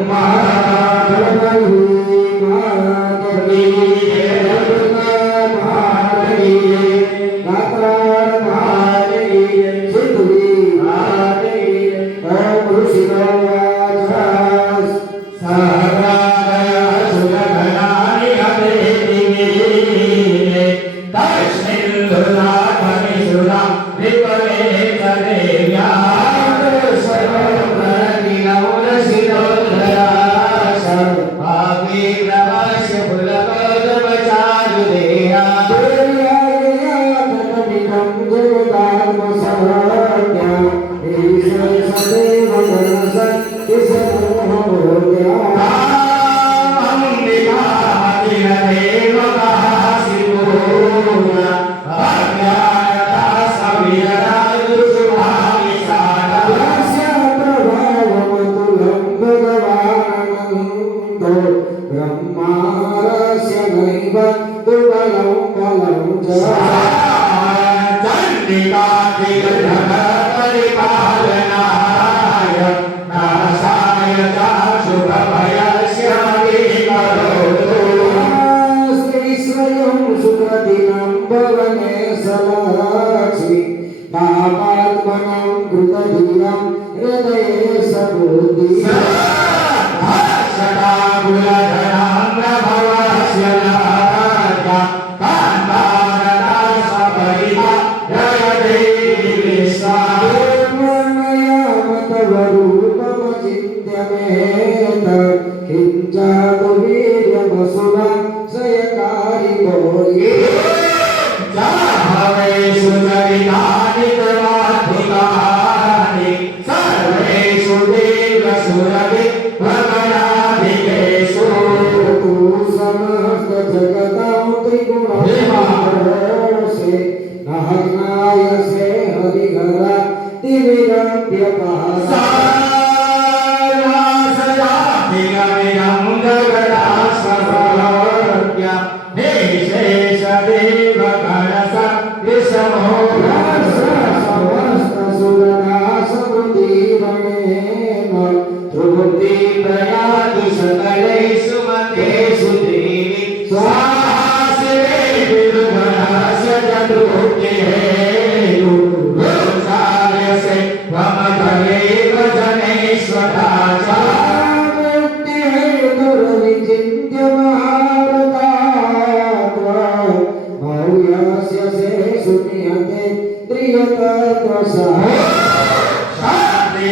शांति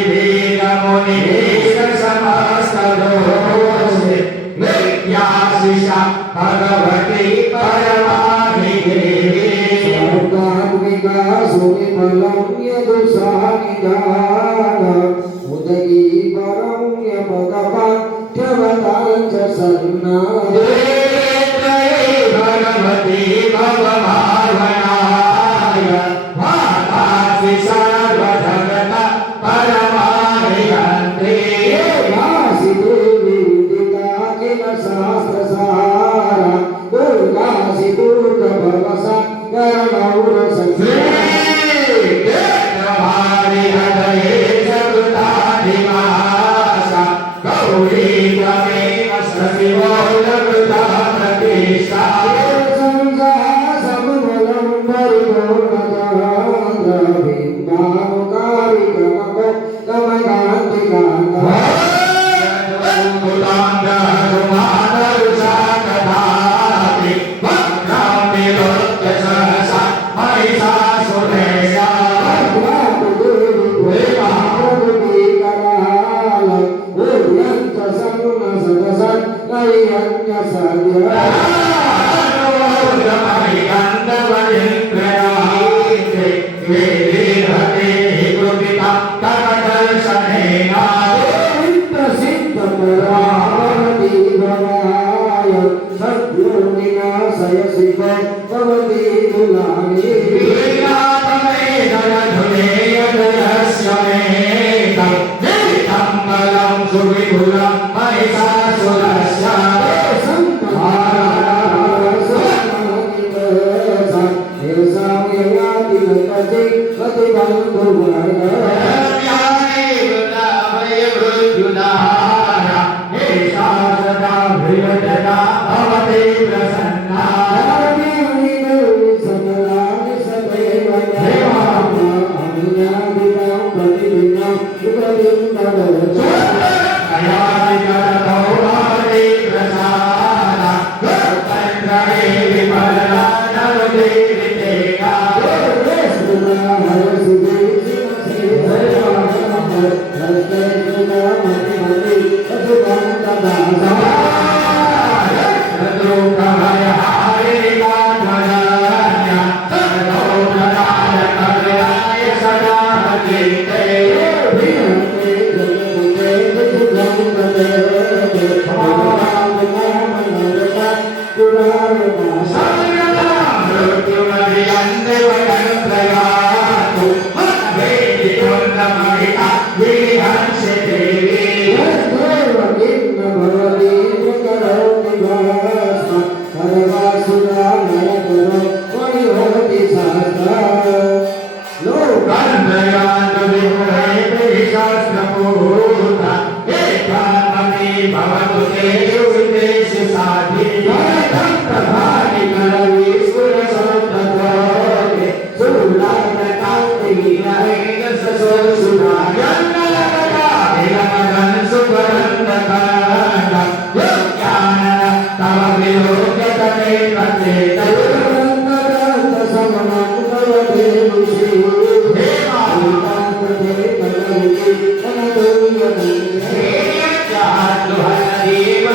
मुनि समस्त दोषे विद्याशिषा भगवती परमाभिधे उदगी परम भगवान सन्ना भगवती भगवानाय मातासि सर्वजगता परमाभियन्ते वासि देवी विदिता किल शास्त्र सारा दुर्गासि दुर्ग भवसा गणौर श्री हरि हृदये जगताधिवासा गौरी त्वमेव सशिवो जगता प्रतिष्ठा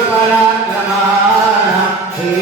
पराक्रमाः हे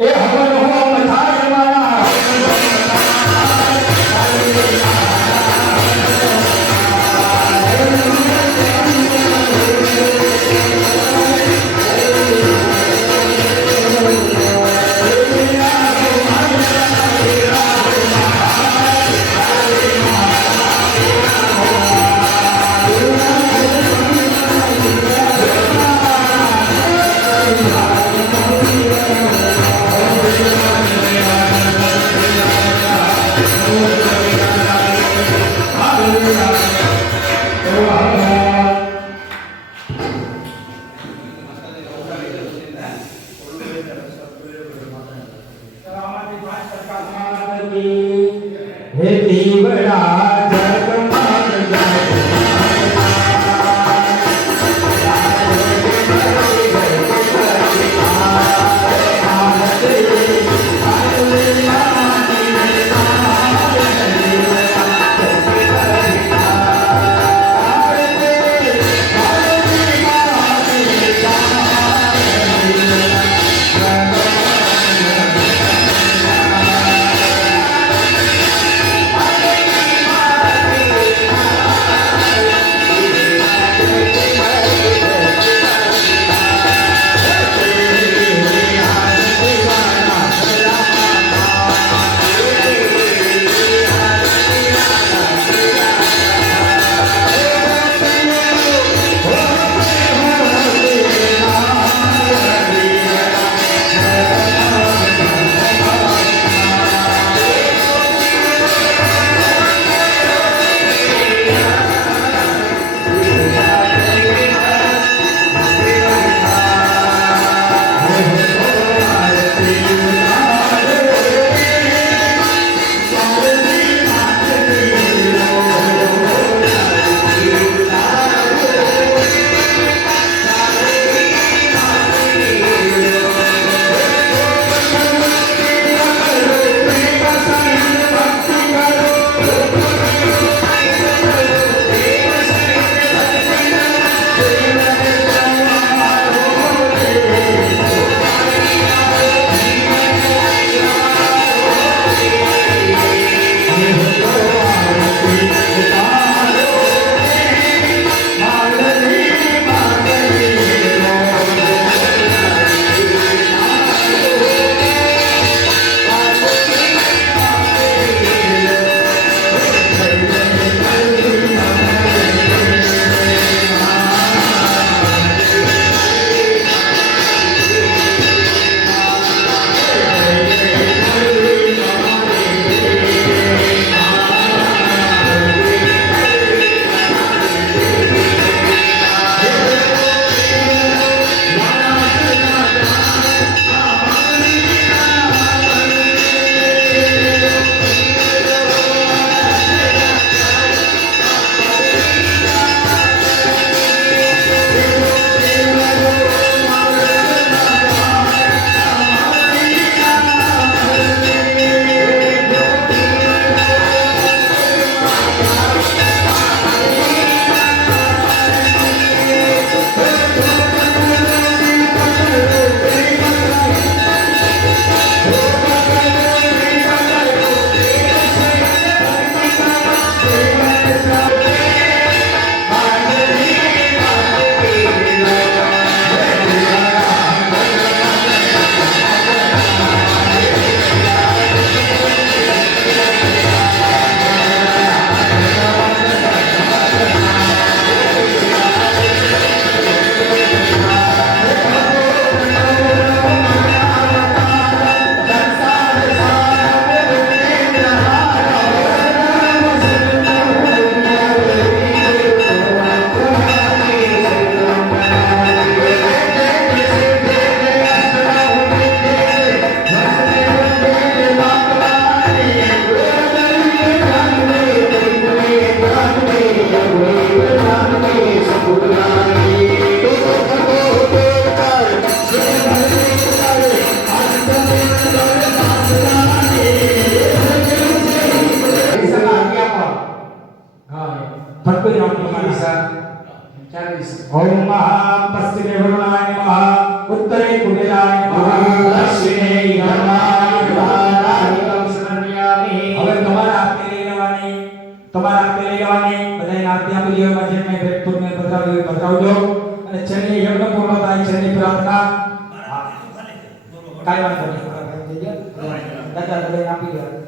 એ હવન હોમ થાય મારા हे दीवड़ा जगमग जाए ओम महा पश्चिमे वरुणाय नमः उत्तरे कुबेराय नमः दक्षिणे यमाय नमः शरण्यामि હવે તમારા હાથે લઈ લેવાની બધાને હાથે આપી દેવા છે મેં ભેટપુર में બતાવજો અને છેલ્લે યજ્ઞ પૂર્ણ થાય છેલ્લી પ્રાર્થના કાઈ વાત નહીં દાદા લઈને આપી દેવા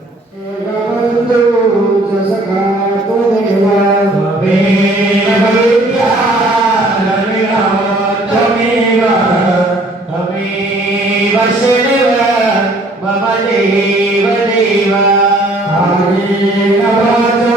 मम देव देव कायेन वाचा